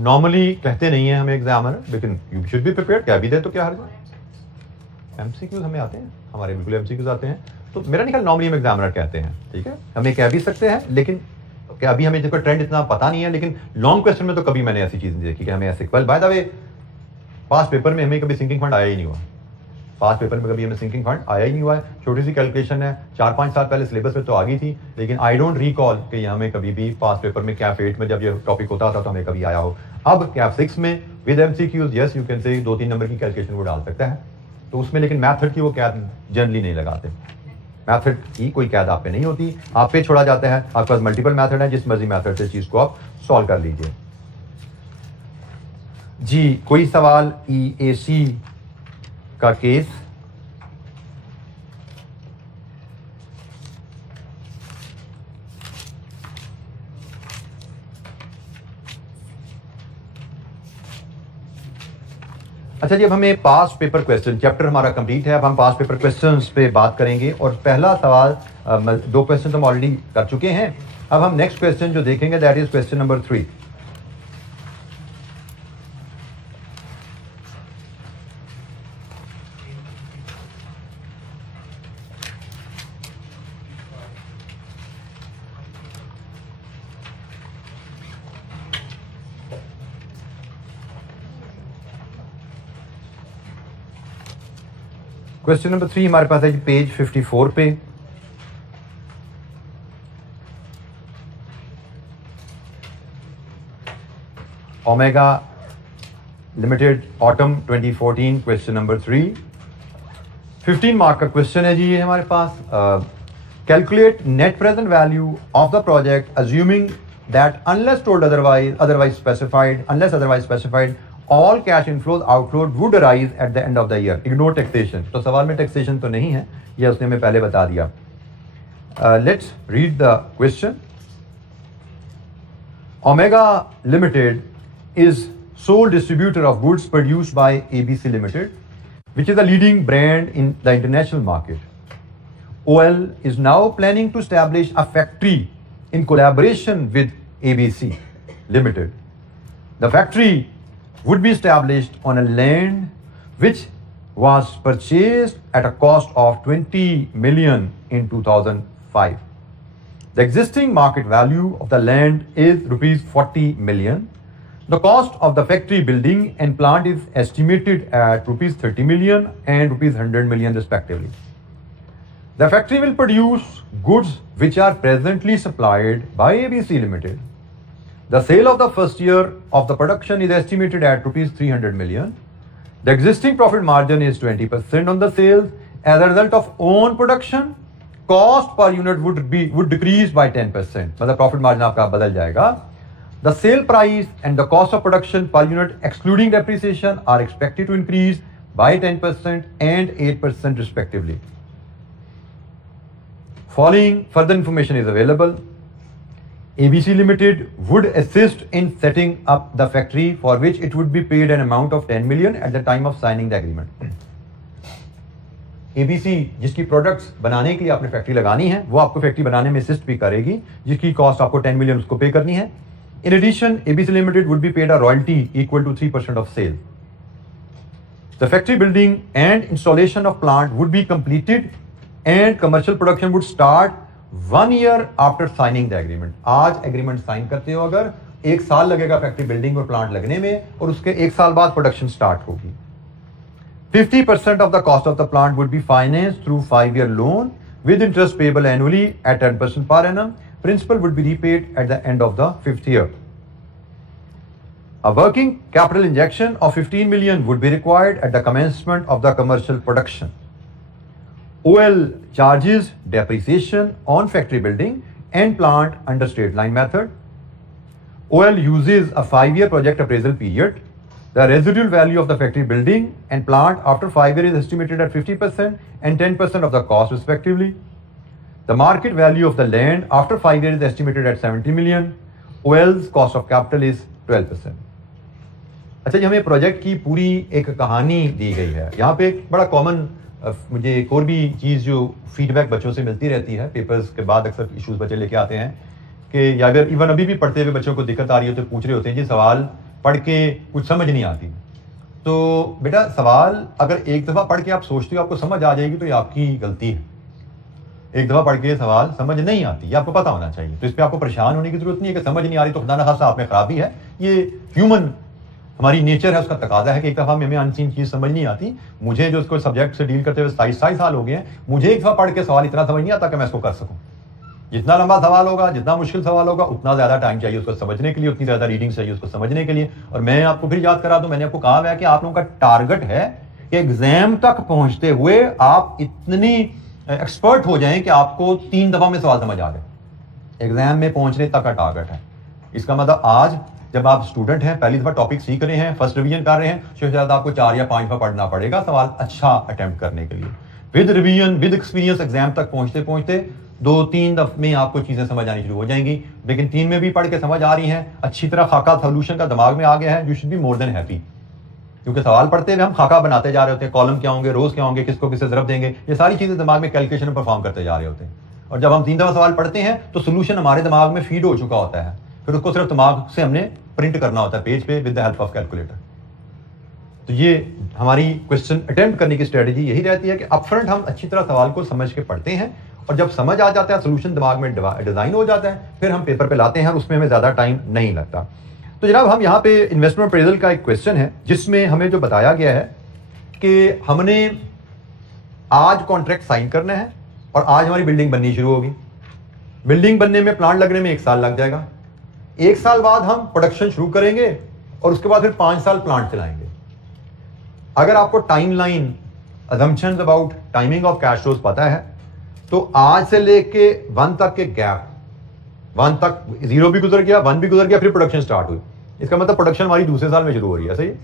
नॉर्मली कहते नहीं है हमें एग्जामिनर, लेकिन यू शुड बी प्रिपेयर्ड। क्या भी दे तो क्या हर्ज है। एमसीक्यूज हमें आते हैं, हमारे बिल्कुल एमसीक्यूज आते हैं, तो मेरा नहीं ख्याल नॉर्मली हम एग्जामिनर कहते हैं। ठीक है, हमें कह भी सकते हैं, लेकिन क्या अभी हमें जिसका ट्रेंड इतना पता नहीं है। लेकिन लॉन्ग क्वेश्चन में तो कभी मैंने ऐसी चीज नहीं देखी कि हमें ऐसे। By the way, past paper में हमें कभी सिंकिंग फंड आया ही नहीं हुआ। पास्ट पेपर में कभी हमें सिंकिंग फंड आया ही नहीं हुआ है। छोटी सी कैलकुलेशन है, 4-5 साल पहले सिलेबस में तो आ गई थी, लेकिन आई डोंट रिकॉल कि हमें कभी भी पास्ट पेपर में कैफ 8 में जब ये टॉपिक होता था तो हमें कभी आया हो। अब कैफ 6 में with MCQs, yes you can say 2-3 number की कैलकुलेशन वो डाल सकता है, तो उसमें लेकिन मैथड की वो कैद जनरली नहीं लगाते। मैथड की कोई कैद आप पे नहीं होती, आप पे छोड़ा जाता है। आपके पास मल्टीपल मैथड है, जिस मर्जी मैथड से चीज को आप सॉल्व कर लीजिए। जी कोई सवाल ईएसी का केस? अच्छा जी, अब हमें पास्ट पेपर क्वेश्चन चैप्टर हमारा कंप्लीट है। अब हम पास्ट पेपर क्वेश्चंस पे बात करेंगे और पहला सवाल 2 क्वेश्चन हम ऑलरेडी कर चुके हैं। अब हम नेक्स्ट क्वेश्चन जो देखेंगे that is question number 3। Question number 3 हमारे पास है पेज 54 पे। Omega Limited autumn 2014 question number 3 15 mark का क्वेश्चन है जी ये हमारे पास। Calculate net present value of the project assuming that unless told otherwise specified all cash inflows outflows would arise at the end of the year. Ignore taxation. तो सवाल में taxation तो नहीं है, ये उसने हमें पहले बता दिया। Let's read the question. Omega Limited is sole distributor of goods produced by ABC Limited, which is a leading brand in the international market. OL is now planning to establish a factory in collaboration with ABC Limited. The factory would be established on a land which was purchased at a cost of 20 million in 2005. The existing market value of the land is rupees 40 million. The cost of the factory building and plant is estimated at rupees 30 million and rupees 100 million respectively. The factory will produce goods which are presently supplied by ABC Limited. The sale of the first year of the production is estimated at rupees 300 million. The existing profit margin is 20% on the sales. As a result of own production, cost per unit would decrease by 10%. मतलब profit margin आपका बदल जाएगा. The sale price and the cost of production per unit excluding depreciation are expected to increase by 10% and 8% respectively. Following further information is available. ABC Limited would assist in setting up the factory for which it would be paid an amount of 10 million at the time of signing the agreement. ABC जिसकी products बनाने के लिए आपने factory लगानी है वो आपको factory बनाने में असिस्ट भी करेगी जिसकी कॉस्ट आपको 10 मिलियन उसको पे करनी है। In addition, ABC Limited would be paid a royalty equal to 3% of sale. The factory building and installation of plant would be completed and commercial production would start 1 year after signing the agreement. आज agreement sign करते हो अगर 1 साल लगेगा factory building और plant लगने में और उसके 1 साल बाद प्रोडक्शन स्टार्ट होगी। 50% of the cost of the plant would be financed through 5-year loan with interest payable annually at 10% per annum. Principal would be repaid at the end of the 5th year. A working capital injection of 15 million would be required at the commencement of the commercial production. OL charges depreciation on factory building and plant under straight line method. OL uses a 5-year project appraisal period. The residual value of the factory building and plant after 5 years is estimated at 50% and 10% of the cost respectively. The market value of the land after 5 years is estimated at 70 million. OL's cost of capital is 12%. अच्छा जी, हमें project की पूरी एक कहानी दी गई है। यहाँ पे एक बड़ा कॉमन मुझे एक और भी चीज़ जो फीडबैक बच्चों से मिलती रहती है पेपर्स के बाद, अक्सर इश्यूज बच्चे लेके आते हैं कि या अगर इवन अभी भी पढ़ते हुए बच्चों को दिक्कत आ रही है तो पूछ रहे होते हैं जी सवाल पढ़ के कुछ समझ नहीं आती। तो बेटा सवाल अगर एक दफ़ा पढ़ के आप सोचते हो आपको समझ आ जाएगी तो ये आपकी गलती है। एक दफ़ा पढ़ के सवाल समझ नहीं आती, ये आपको पता होना चाहिए। तो इस पर आपको परेशान होने की जरूरत नहीं है कि समझ नहीं आ रही तो खुदा न खासा आप में खराबी है। ये ह्यूमन हमारी नेचर है, उसका तकाजा है कि एक दफ़ा में हमें अनसीन चीज़ समझ नहीं आती। मुझे जो इसको सब्जेक्ट से डील करते हुए 27 साल हो गए हैं, मुझे एक दफ़ा पढ़ के सवाल इतना समझ नहीं आता कि मैं इसको कर सकूं। जितना लंबा सवाल होगा, जितना मुश्किल सवाल होगा, उतना ज़्यादा टाइम चाहिए उसको समझने के लिए, उतनी ज़्यादा रीडिंग चाहिए उसको समझने के लिए। और मैं आपको फिर याद करा दूं, मैंने आपको कहा है कि आप लोगों का टारगेट है कि एग्जाम तक पहुंचते हुए आप इतनी एक्सपर्ट हो जाएं कि आपको 3 दफ़ा में सवाल समझ आ जाए। एग्जाम में पहुंचने तक का टारगेट है। इसका मतलब आज जब आप स्टूडेंट हैं, पहली दफ़ा टॉपिक सीख रहे हैं, फर्स्ट रिवीजन कर रहे हैं, तो शायद आपको 4 या 5 दफ़ा पढ़ना पड़ेगा सवाल अच्छा अटेम्प्ट करने के लिए। With revision with experience exam तक पहुंचते पहुंचते 2-3 दफ़े में आपको चीज़ें समझ आनी शुरू हो जाएंगी। लेकिन 3 में भी पढ़ के समझ आ रही हैं, अच्छी तरह खाका सोल्यूशन का दिमाग में आ गया है, you should be more than happy. क्योंकि सवाल पढ़ते हुए हम खाका बनाते जा रहे होते हैं, कॉलम क्या होंगे, रोज क्या होंगे, किसको किससे ज़रब देंगे, ये सारी चीज़ें दिमाग में कैलकुलेशन परफॉर्म करते जा रहे होते हैं। और जब हम 3 दफ़ा सवाल पढ़ते हैं तो सोल्यूशन हमारे दिमाग में फीड हो चुका होता है, फिर उसको सिर्फ दिमाग से हमने प्रिंट करना होता है पेज पे with the help of calculator. तो ये हमारी क्वेश्चन अटेम्प्ट करने की स्ट्रेटेजी यही रहती है कि अपफ्रंट हम अच्छी तरह सवाल को समझ के पढ़ते हैं, और जब समझ आ जाता है, सोल्यूशन दिमाग में डिजाइन हो जाता है, फिर हम पेपर पे लाते हैं और उसमें हमें ज़्यादा टाइम नहीं लगता। तो जनाब हम यहाँ पे इन्वेस्टमेंट अप्रेजल का एक क्वेश्चन है जिसमें हमें जो बताया गया है कि हमने आज कॉन्ट्रैक्ट साइन करना है और आज हमारी बिल्डिंग बननी शुरू होगी। बिल्डिंग बनने में, प्लांट लगने में 1 साल लग जाएगा। 1 साल बाद हम प्रोडक्शन शुरू करेंगे और उसके बाद फिर 5 साल प्लांट चलाएंगे। अगर आपको timeline, assumptions about timing of cash flows पता है तो आज से लेके 1 तक के गैप, 1 तक 0 भी गुजर गया, 1 भी गुजर गया, फिर प्रोडक्शन स्टार्ट हुई। इसका मतलब प्रोडक्शन हमारी दूसरे साल में शुरू हो रही है। सही है,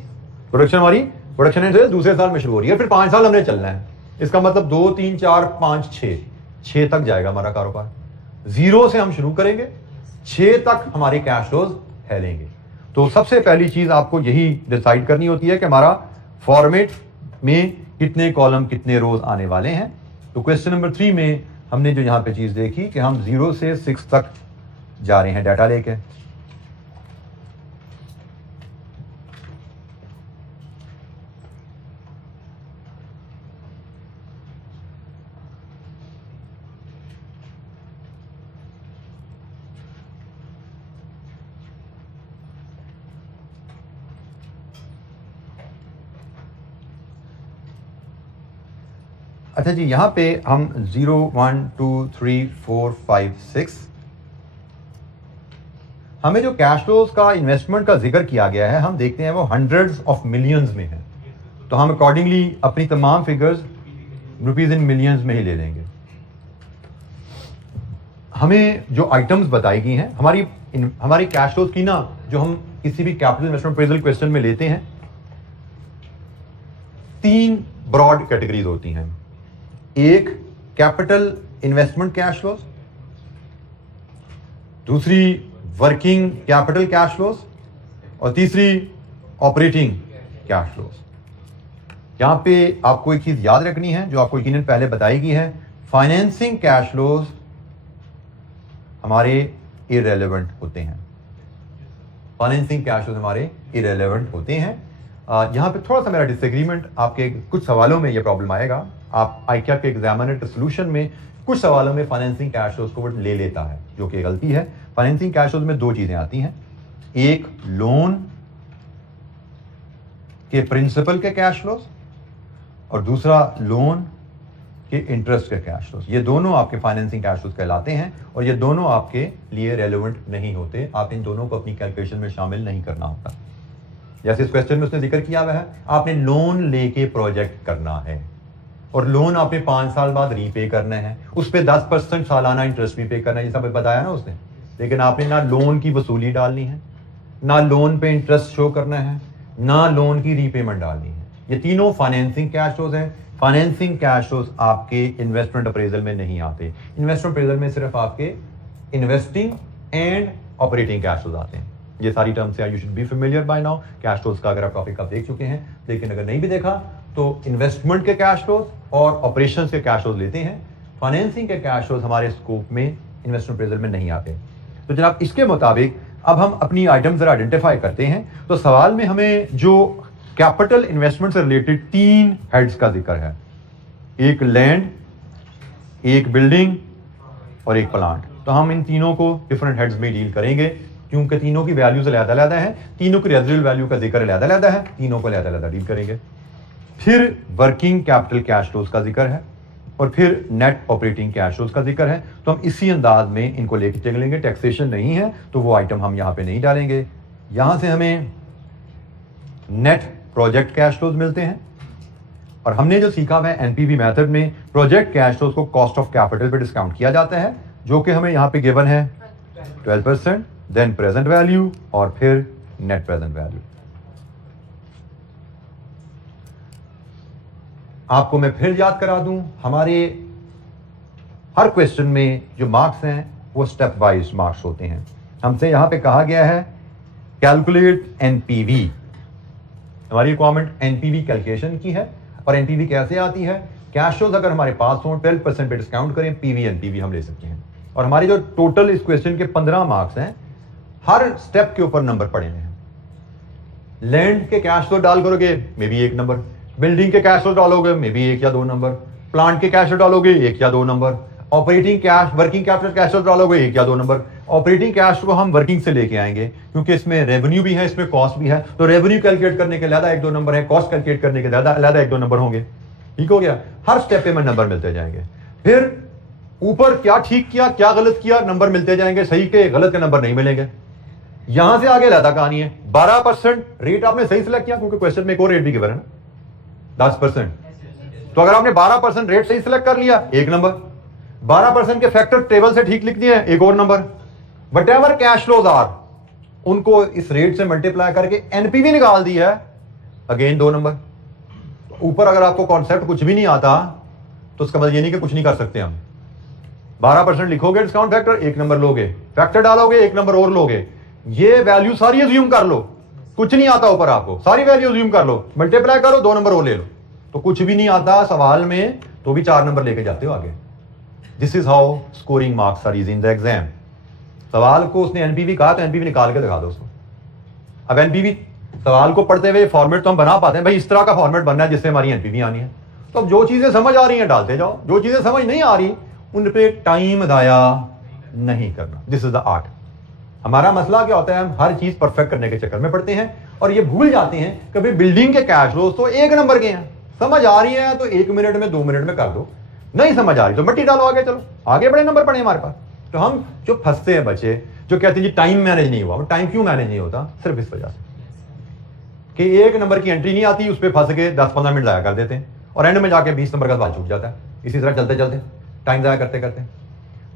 प्रोडक्शन दूसरे साल में शुरू हो रही है, फिर 5 साल हमने चलना है। इसका मतलब 2, 3, 4, 5, 6 तक जाएगा हमारा कारोबार। 0 से हम शुरू करेंगे, 6 तक हमारे कैश फ्लोज फैलेंगे। तो सबसे पहली चीज आपको यही डिसाइड करनी होती है कि हमारा फॉर्मेट में कितने कॉलम, कितने रोज आने वाले हैं। तो क्वेश्चन नंबर 3 में हमने जो यहां पे चीज देखी कि हम 0 से 6 तक जा रहे हैं डाटा लेके। अच्छा जी, यहां पे हम 0, 1, 2, 3, 4, 5, 6 हमें जो कैश फ्लोज का, इन्वेस्टमेंट का जिक्र किया गया है, हम देखते हैं वो हंड्रेड्स ऑफ मिलियंस में है। तो हम अकॉर्डिंगली अपनी तमाम फिगर्स रुपीज इन मिलियंस में ही ले लेंगे। हमें जो आइटम्स बताई गई हैं हमारी कैश फ्लोज की ना, जो हम किसी भी कैपिटल इन्वेस्टमेंट अप्रेजल क्वेश्चन में लेते हैं, 3 ब्रॉड कैटेगरीज होती हैं। एक कैपिटल इन्वेस्टमेंट कैश फ्लोज, दूसरी वर्किंग कैपिटल कैश फ्लोज और तीसरी ऑपरेटिंग कैश फ्लोज। यहां पे आपको एक चीज याद रखनी है जो आपको यकीनन पहले बताई गई है, फाइनेंसिंग कैश फ्लोज हमारे इररेलेवेंट होते हैं। फाइनेंसिंग कैश फ्लोज हमारे इररेलेवेंट होते हैं। यहां पे थोड़ा सा मेरा डिसएग्रीमेंट, आपके कुछ सवालों में यह प्रॉब्लम आएगा। आप आईकैप के एग्जामिनर के सोल्यूशन में कुछ सवालों में फाइनेंसिंग कैश फ्लोज को वो ले लेता है, जो कि गलती है। फाइनेंसिंग कैश फ्लोज में 2 चीजें आती हैं, एक लोन के प्रिंसिपल के कैश फ्लोज और दूसरा लोन के इंटरेस्ट के कैश फ्लोज। ये दोनों आपके फाइनेंसिंग कैश फ्लोज कहलाते हैं और ये दोनों आपके लिए रेलेवेंट नहीं होते। आप इन दोनों को अपनी कैलकुलेशन में शामिल नहीं करना होता। जैसे इस क्वेश्चन में उसने जिक्र किया हुआ है, आपने लोन लेके प्रोजेक्ट करना है और लोन आपने 5 साल बाद रीपे करना है, उस पर 10% सालाना इंटरेस्ट भी पे करना है, ये सब बताया ना उसने। लेकिन आपने ना लोन की वसूली डालनी है, ना लोन पे इंटरेस्ट शो करना है, ना लोन की रीपेमेंट डालनी है। ये तीनों फाइनेंसिंग कैश फ्लोज हैं। फाइनेंसिंग कैश फ्लोज आपके इन्वेस्टमेंट अप्रेजल में नहीं आते। इन्वेस्टमेंट अप्रेजल में सिर्फ आपके investing and operating cash flows आते हैं। ये सारी terms you should be familiar by now. Cash flows का अगर आप टॉपिक आप देख चुके हैं, लेकिन अगर नहीं भी देखा तो इन्वेस्टमेंट के कैश फ्लोज और ऑपरेशंस के कैश फ्लोज लेते हैं। फाइनेंसिंग के कैश फ्लोज हमारे स्कोप में इन्वेस्टमेंट अप्रेजल में नहीं आते। तो जनाब इसके मुताबिक अब हम अपनी आइटम्स जरा आइडेंटिफाई करते हैं। तो सवाल में हमें जो कैपिटल इन्वेस्टमेंट से रिलेटेड 3 हेड्स का जिक्र है, एक लैंड, एक बिल्डिंग और एक प्लांट। तो हम इन तीनों को डिफरेंट हेड्स में डील करेंगे क्योंकि तीनों की वैल्यूज अलग-अलग हैं, तीनों की रेजिडुअल वैल्यू का जिक्र अलग-अलग है, तीनों को अलग-अलग डील करेंगे। फिर वर्किंग कैपिटल कैश फ्लोज का जिक्र है और फिर नेट ऑपरेटिंग कैश फ्लोज का जिक्र है। तो हम इसी अंदाज में इनको लेके चलेंगे। टैक्सेशन नहीं है तो वो आइटम हम यहाँ पे नहीं डालेंगे। यहां से हमें नेट प्रोजेक्ट कैश फ्लोज मिलते हैं और हमने जो सीखा हुआ है एनपीवी मेथड में, प्रोजेक्ट कैश फ्लोज को कॉस्ट ऑफ कैपिटल पे डिस्काउंट किया जाता है, जो कि हमें यहाँ पे गिवन है 12%, देन प्रेजेंट वैल्यू और फिर नेट प्रेजेंट वैल्यू। आपको मैं फिर याद करा दूं, हमारे हर क्वेश्चन में जो मार्क्स हैं वो स्टेप वाइज मार्क्स होते हैं। हमसे यहां पे कहा गया है कैलकुलेट एनपीवी, हमारी रिक्वायरमेंट एनपीवी कैलकुलेशन की है। और एनपीवी कैसे आती है? कैश फ्लोज अगर हमारे पास हो 12% पे डिस्काउंट करें, पीवी एनपीवी हम ले सकते हैं। और हमारी जो टोटल इस क्वेश्चन के 15 मार्क्स हैं, हर स्टेप के ऊपर नंबर पड़े हैं। लैंड के कैश फ्लो डाल करोगे मे बी 1 नंबर, बिल्डिंग के कैश फ्लो डालोगे मे बी 1 या 2 नंबर, प्लांट के कैश फ्लो डालोगे 1 या 2 number, operating cash working capital cash flow डालोगे 1 या 2 नंबर। ऑपरेटिंग कैश को हम वर्किंग से लेके आएंगे क्योंकि इसमें रेवेन्यू भी है, इसमें कॉस्ट भी है, तो रेवेन्यू कैलकुलेट करने के ज्यादा 1-2 नंबर है, कॉस्ट कैलकुलेट करने के ज्यादा 1-2 नंबर होंगे। ठीक हो गया? हर स्टेप पे में नंबर मिलते जाएंगे। फिर ऊपर क्या ठीक किया क्या गलत किया, नंबर मिलते जाएंगे, सही के गलत के नंबर नहीं मिलेंगे। यहां से आगे लाता कहानी है। 12% रेट आपने सही सिलेक्ट किया क्योंकि क्वेश्चन में एक और रेट भी गिवन है ना 10%। तो अगर आपने 12% रेट सही सिलेक्ट कर लिया 1 नंबर, 12% के फैक्टर टेबल से ठीक लिख दिए 1 और number. Whatever cash flows are उनको इस रेट से मल्टीप्लाई करके एनपीवी निकाल दी है, अगेन 2 नंबर। ऊपर अगर आपको कॉन्सेप्ट कुछ भी नहीं आता तो उसका मतलब ये नहीं कि कुछ नहीं कर सकते हम। 12% लिखोगे डिस्काउंट फैक्टर 1 नंबर लोगे, फैक्टर डालोगे 1 नंबर और लोगे। ये वैल्यू सारी अज्यूम कर लो, कुछ नहीं आता ऊपर आपको, सारी वैल्यू अज्यूम कर लो, मल्टीप्लाई करो 2 नंबर और ले लो। तो कुछ भी नहीं आता सवाल में तो भी 4 नंबर लेके जाते हो आगे। This is how scoring marks are is in the exam. सवाल को उसने एनपीवी कहा तो एनपीवी निकाल के दिखा दो उसको। अब एनपीवी सवाल को पढ़ते हुए फॉर्मेट तो हम बना पाते हैं, भाई इस तरह का फॉर्मेट बनना है जिससे हमारी एनपीवी आनी है। तो अब जो चीजें समझ आ रही हैं डालते जाओ, जो चीजें समझ नहीं आ रही उन पे टाइम दाया नहीं करना। This is the art. हमारा मसला क्या होता है, हम हर चीज परफेक्ट करने के चक्कर में पड़ते हैं और ये भूल जाते हैं कभी बिल्डिंग के कैश फ्लोज तो 1 नंबर के हैं, समझ आ रही है तो 1 मिनट में 2 मिनट में कर दो, नहीं समझ आ रही तो मट्टी डालो आगे, चलो आगे बड़े नंबर पड़े हमारे पास। तो हम जो फंसते हैं बच्चे जो कहते हैं जी टाइम मैनेज नहीं हुआ, टाइम क्यों मैनेज नहीं होता? सिर्फ इस वजह से कि 1 नंबर की एंट्री नहीं आती, उस पर फंस के 10-15 मिनट जाया कर देते हैं और एंड में जाके 20 नंबर का सवाल छूट जाता है। इसी तरह चलते चलते टाइम जाया करते करते।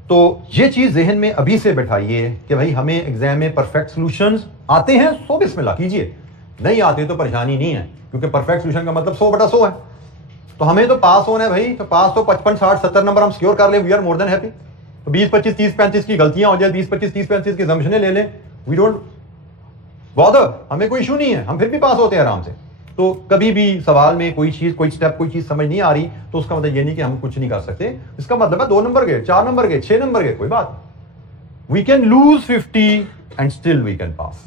तो ये चीज जहन में अभी से बैठाइए कि भाई हमें एग्जाम में परफेक्ट सॉल्यूशंस आते हैं सो बिस्मिल्लाह कीजिए, नहीं आते तो परेशानी नहीं है क्योंकि परफेक्ट सॉल्यूशन का मतलब 100/100 है। तो हमें तो पास होना है भाई, तो पास तो 55, 60, 70 नंबर हम सिक्योर कर ले, we are more than happy. तो 20, 25, 30, 35 की गलतियां हो जाए, 20, 25, 30, 35 की assumption ले लें, वी डोंट बॉदर, हमें कोई इशू नहीं है, हम फिर भी पास होते हैं आराम से। तो कभी भी सवाल में कोई चीज कोई स्टेप कोई चीज समझ नहीं आ रही तो उसका मतलब ये नहीं कि हम कुछ नहीं कर सकते, इसका मतलब है 2 नंबर गए, 4 नंबर गए, 6 नंबर गए, कोई बात, we can lose 50 and still we can pass.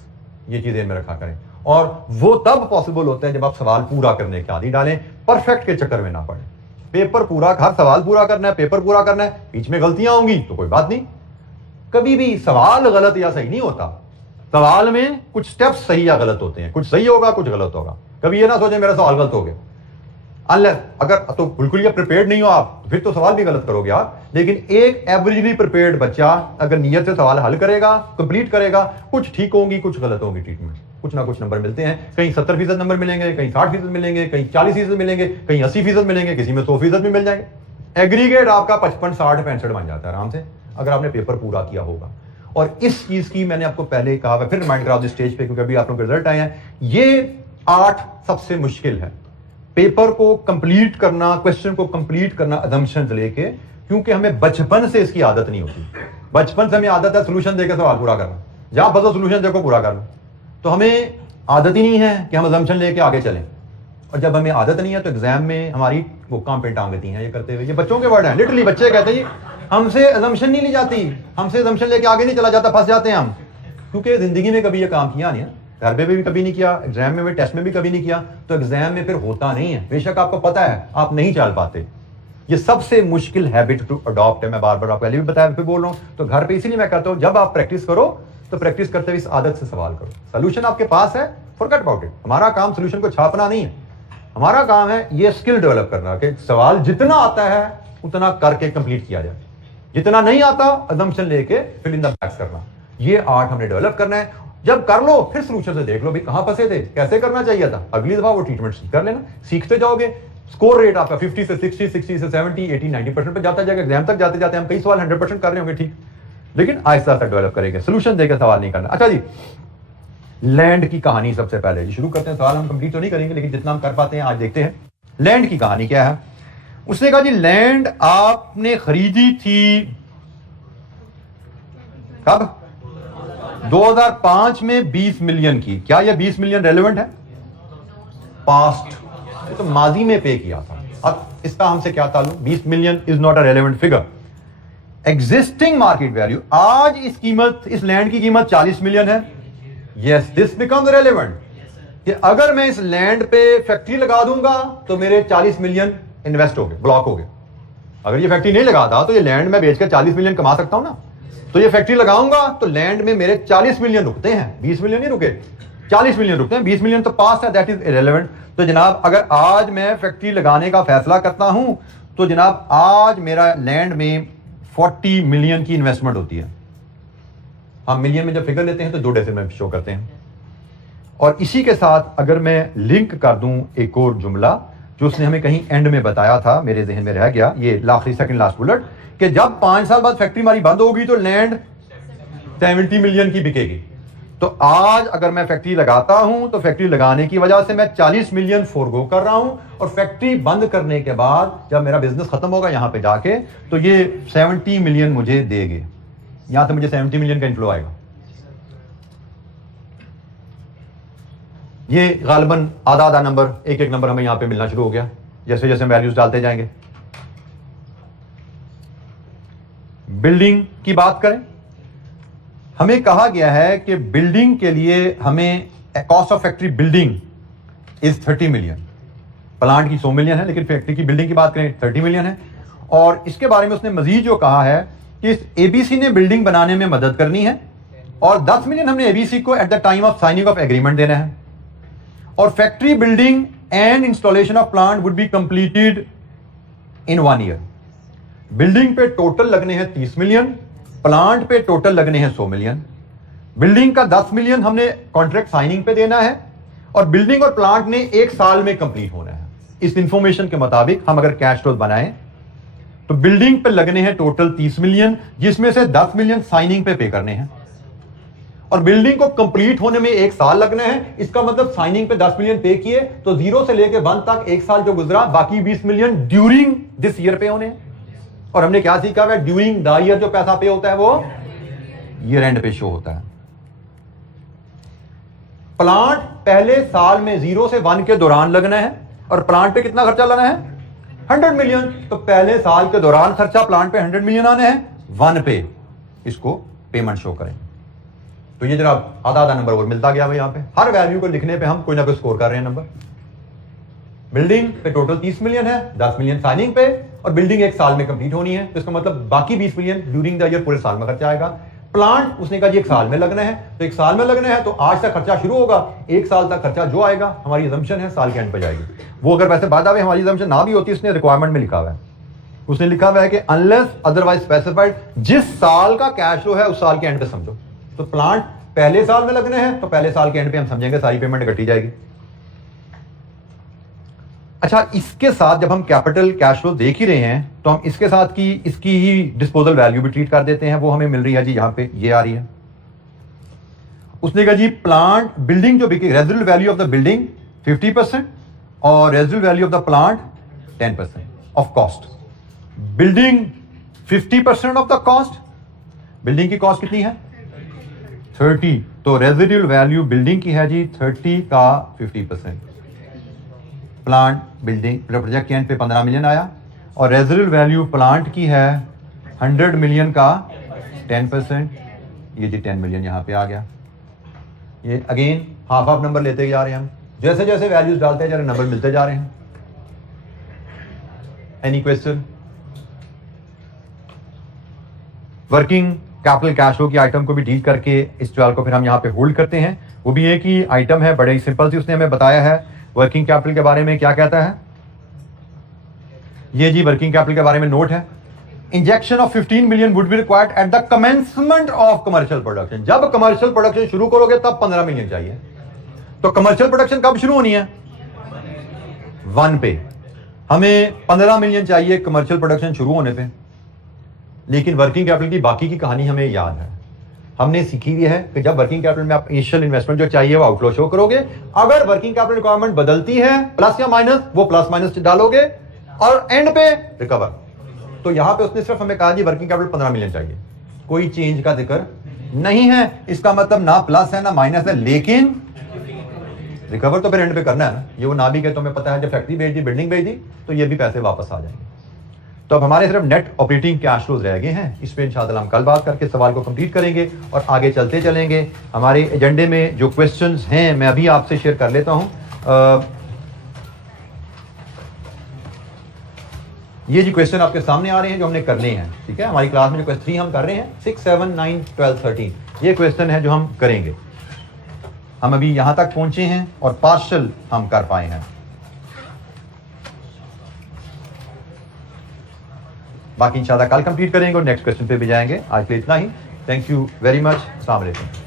ये चीजें में रखा करें और वो तब पॉसिबल होता है जब आप सवाल पूरा करने के आदी डालें, परफेक्ट के चक्कर में ना पड़े। पेपर पूरा, हर सवाल पूरा करना है, पेपर पूरा करना है, बीच में गलतियां होंगी तो कोई बात नहीं। कभी भी सवाल गलत या सही नहीं होता, सवाल में कुछ स्टेप्स सही या गलत होते हैं, कुछ सही होगा कुछ गलत होगा। कभी ये ना सोचे मेरा सवाल गलत हो गया, अनलेस अगर तो बिल्कुल ये प्रिपेयर्ड नहीं हो आप फिर तो सवाल भी गलत करोगे आप। लेकिन एक एवरेजली प्रिपेयर्ड बच्चा अगर नियत से सवाल हल करेगा, कंप्लीट करेगा, कुछ ठीक होंगी कुछ गलत होंगी, ट्रीटमेंट कुछ ना कुछ नंबर मिलते हैं। कहीं 70% नंबर मिलेंगे, कहीं 60% मिलेंगे, कहीं 40% मिलेंगे, कहीं 80% मिलेंगे, किसी में 100% भी मिल जाएंगे। एग्रीगेट आपका 55, 60, 65 बन जाता है आराम से अगर आपने पेपर पूरा किया होगा। और इस चीज की मैंने आपको पहले कहा, फिर रिमाइंड करा दो स्टेज पे क्योंकि अभी आप लोग रिजल्ट आए हैं। ये 8 सबसे मुश्किल है, पेपर को कंप्लीट करना, क्वेश्चन को कंप्लीट करना असम्पशंस लेके, क्योंकि हमें बचपन से इसकी आदत नहीं होती। बचपन से हमें आदत है सोल्यूशन देकर सवाल पूरा करना, जहां फंसो सोल्यूशन देखो पूरा करना। तो हमें आदत ही नहीं है कि हम असम्पशन लेके आगे चलें, और जब हमें आदत नहीं है तो एग्जाम में हमारी वो काम पे टांगती हैं ये करते हुए। ये बच्चों के वर्ड हैं, लिटरली बच्चे कहते हैं हमसे असम्पशन नहीं ली जाती, हमसे असम्पशन लेके आगे नहीं चला जाता, फंस जाते हैं हम, क्योंकि जिंदगी में कभी ये काम किया नहीं है, घर पे भी कभी नहीं किया, एग्जाम में भी, टेस्ट में भी कभी नहीं किया, तो एग्जाम में फिर होता नहीं है। बेशक आपको पता है आप नहीं चल पाते। ये सबसे मुश्किल हैबिट टू अडॉप्ट है। मैं बार बार आपको पहले भी बताया, फिर बोल रहा हूं, तो घर पे इसीलिए मैं कहता हूं जब आप प्रैक्टिस करो तो प्रैक्टिस करते हुए इस आदत से सवाल करो। सोल्यूशन आपके पास है, फॉरगेट अबाउट इट। हमारा काम सोल्यूशन को छापना नहीं है, हमारा काम है ये स्किल डेवलप करना कि सवाल जितना आता है उतना करके कंप्लीट किया जाए, जितना नहीं आता असम्पशन लेके फिल इन द ब्लैंक्स करना। ये आर्ट हमने डेवलप करना है। जब कर लो फिर सोल्यूशन से देख लो भी कहां फंसे थे, कैसे करना चाहिए था, अगली दफा वो ट्रीटमेंट कर लेना, सीखते जाओगे। स्कोर रेट आपका 50 से 60, 60 से 70, 80, 90% पे जाता जाएगा। एग्जाम तक जाते जाते हम कई सवाल 100% कर रहे होंगे, ठीक, लेकिन आहिस्ता आहिस्ता डेवलप करेंगे, सोल्यूशन देकर सवाल नहीं करना। अच्छा जी, लैंड की कहानी सबसे पहले शुरू करते हैं। सवाल हम कंप्लीट तो नहीं करेंगे लेकिन जितना हम कर पाते हैं आज देखते हैं। लैंड की कहानी क्या है? उसने कहा जी लैंड आपने खरीदी थी कब? 2005 में 20 मिलियन की। क्या यह 20 मिलियन रेलेवेंट है? पास्ट, तो माजी में पे किया था। अब इसका हमसे क्या ताल्लुक? 20 million is not a relevant figure. Existing market value, आज इस कीमत, इस लैंड की कीमत 40 मिलियन है। यस, दिस बिकम्स रेलेवेंट कि अगर मैं इस लैंड पे फैक्ट्री लगा दूंगा तो मेरे 40 मिलियन इन्वेस्ट हो गए, ब्लॉक हो गए। अगर ये फैक्ट्री नहीं लगाता तो ये लैंड में बेचकर 40 मिलियन कमा सकता हूं ना। तो ये फैक्ट्री लगाऊंगा तो लैंड में मेरे 40 मिलियन रुकते हैं, 20 मिलियन नहीं रुके, 40 मिलियन रुकते हैं। 20 मिलियन तो पास है, दैट इज इरेलेवेंट। तो जनाब अगर आज मैं फैक्ट्री लगाने का फैसला करता हूं तो जनाब आज मेरा लैंड में 40 मिलियन की इन्वेस्टमेंट होती है। हम मिलियन में जब फिगर लेते हैं तो 2 डेसिमल में शो करते हैं। और इसी के साथ अगर मैं लिंक कर दूं एक और जुमला जो उसने हमें कहीं एंड में बताया था, मेरे जहन में रह गया, ये आखिरी सेकंड लास्ट बुलेट, कि जब 5 साल बाद फैक्ट्री हमारी बंद होगी तो लैंड 70 मिलियन की बिकेगी। तो आज अगर मैं फैक्ट्री लगाता हूं तो फैक्ट्री लगाने की वजह से मैं 40 मिलियन फोरगो कर रहा हूं, और फैक्ट्री बंद करने के बाद जब मेरा बिजनेस खत्म होगा यहां पे जाके तो ये 70 मिलियन मुझे देंगे। यहां से मुझे 70 मिलियन का इनफ्लो आएगा। ये गालिबन आधा आधा नंबर, एक एक नंबर हमें यहां पे मिलना शुरू हो गया जैसे जैसे वैल्यूज डालते जाएंगे। बिल्डिंग की बात करें, हमें कहा गया है कि बिल्डिंग के लिए हमें cost of factory building is 30 million. Plant की 100 मिलियन है, लेकिन फैक्ट्री की बिल्डिंग की बात करें 30 मिलियन है। और इसके बारे में उसने मजीद जो कहा है कि इस एबीसी ने बिल्डिंग बनाने में मदद करनी है, और 10 मिलियन हमने एबीसी को at the time of signing off agreement देना है। और factory building and installation of plant would be completed in 1 year. Building पे टोटल लगने हैं 30 मिलियन, प्लांट पे टोटल लगने हैं 100 मिलियन। बिल्डिंग का 10 मिलियन हमने कॉन्ट्रैक्ट साइनिंग पे देना है, और बिल्डिंग और प्लांट ने 1 साल में कंप्लीट होना है। इस इंफॉर्मेशन के मुताबिक हम अगर कैश फ्लो बनाएं तो बिल्डिंग पे लगने हैं टोटल 30 मिलियन, जिसमें से 10 मिलियन साइनिंग पे करने हैं, और बिल्डिंग को कंप्लीट होने में 1 साल लगना है। इसका मतलब साइनिंग पे 10 मिलियन पे किए तो 0 से लेकर 1 तक 1 साल जो गुजरा, बाकी 20 मिलियन ड्यूरिंग दिस ईयर पे होने हैं। और हमने क्या सीखा है? ड्यूरिंग द ईयर जो पैसा पे होता है वो ईयर एंड पे शो होता है। प्लांट पहले साल में 0 से 1 के दौरान लगना है, और प्लांट पे कितना खर्चा लाना है? 100 मिलियन। तो पहले साल के दौरान खर्चा प्लांट पे 100 मिलियन आने हैं, 1 पे इसको पेमेंट शो करें। तो ये जरा आधा आधा नंबर और मिलता गया भाई। यहां पे हर वैल्यू को लिखने पे हम कोई ना कोई स्कोर कर रहे हैं नंबर। बिल्डिंग पे टोटल 30 मिलियन है, 10 मिलियन साइनिंग पे, और बिल्डिंग 1 साल में कंप्लीट होनी है। तो इसका मतलब बाकी 20 मिलियन ड्यूरिंग द ईयर पूरे साल में खर्चा आएगा। प्लांट उसने कहा जी 1 साल में लगना है, तो 1 साल में लगना है तो आज तक खर्चा शुरू होगा, 1 साल तक खर्चा जो आएगा हमारी assumption है साल के एंड पे जाएगी। वो अगर वैसे बाद आवे हमारी assumption ना भी होती, इसने रिक्वायरमेंट में लिखा हुआ है, उसने लिखा हुआ है कि अनलेस अदरवाइज स्पेसिफाइड, जिस साल का कैश फ्लो है उस साल के एंड पे समझो। तो प्लांट पहले साल में लगने हैं तो पहले साल के एंड पे हम समझेंगे सारी पेमेंट इकट्ठी जाएगी। अच्छा, इसके साथ जब हम कैपिटल कैश फ्लो देख ही रहे हैं तो हम इसके साथ की इसकी ही डिस्पोजल वैल्यू भी ट्रीट कर देते हैं। वो हमें मिल रही है जी, यहां पे ये आ रही है। उसने कहा जी प्लांट बिल्डिंग जो बिके, residual value of the building 50% और residual value of the plant 10% of cost. Building 50% of the cost, building की कॉस्ट कितनी है? 30। तो रेजिडुअल वैल्यू बिल्डिंग की है जी 30 का 50%। प्लांट बिल्डिंग प्रोजेक्ट के एंड पे 15 मिलियन आया, और रेजिडुअल वैल्यू प्लांट की है 100 मिलियन का 10%। ये जी 10 मिलियन यहां पे आ गया। ये अगेन हाफ हाफ नंबर लेते जा रहे हैं हम, जैसे जैसे वैल्यूज डालते जा रहे हैं नंबर मिलते जा रहे हैं। Any question? Working capital cash flow की आइटम को भी डील करके इस सवाल को फिर हम यहां पे होल्ड करते हैं। वो भी एक ही आइटम है, बड़े ही सिंपल सी उसने हमें बताया है। वर्किंग कैपिटल के बारे में क्या कहता है? ये जी वर्किंग कैपिटल के बारे में नोट है, injection of 15 million would be required at the commencement of commercial production. जब कमर्शियल प्रोडक्शन शुरू करोगे तब 15 मिलियन चाहिए। तो कमर्शियल प्रोडक्शन कब शुरू होनी है? 1 पे। हमें 15 मिलियन चाहिए कमर्शियल प्रोडक्शन शुरू होने पे, लेकिन वर्किंग कैपिटल की बाकी की कहानी हमें याद है। हमने सीखी हुई है कि जब वर्किंग कैपिटल में आप इनिशियल इन्वेस्टमेंट जो चाहिए वो आउटफ्लो शो करोगे। अगर वर्किंग कैपिटल रिक्वायरमेंट बदलती है प्लस या माइनस, वो प्लस माइनस डालोगे और एंड पे रिकवर। तो यहां पे उसने सिर्फ हमें कहा जी वर्किंग कैपिटल 15 मिलियन चाहिए, कोई चेंज का जिक्र नहीं है। इसका मतलब ना प्लस है ना माइनस है, लेकिन रिकवर तो फिर एंड पे करना है ना, ये वो ना भी कहे तो हमें पता है जब फैक्ट्री बेच दी, बिल्डिंग बेच दी, तो ये भी पैसे वापस आ जाएंगे। तो अब हमारे सिर्फ नेट ऑपरेटिंग कैश फ्लोज रह गए हैं, इस पे इंशाअल्लाह हम कल बात करके सवाल को कंप्लीट करेंगे और आगे चलते चलेंगे। हमारे एजेंडे में जो क्वेश्चंस हैं मैं अभी आपसे शेयर कर लेता हूँ। ये जी क्वेश्चन आपके सामने आ रहे हैं जो हमने करने हैं, ठीक है। हमारी क्लास में जो क्वेश्चन 3 हम कर रहे हैं 6, 7, 9, 12, 13 ये क्वेश्चन है जो हम करेंगे। हम अभी यहां तक पहुंचे हैं और पार्शल हम कर पाए हैं, बाकी इंशाल्लाह कल कंप्लीट करेंगे और नेक्स्ट क्वेश्चन पे भी जाएंगे। आज के लिए इतना ही। Thank you very much. अस्सलाम वालेकुम।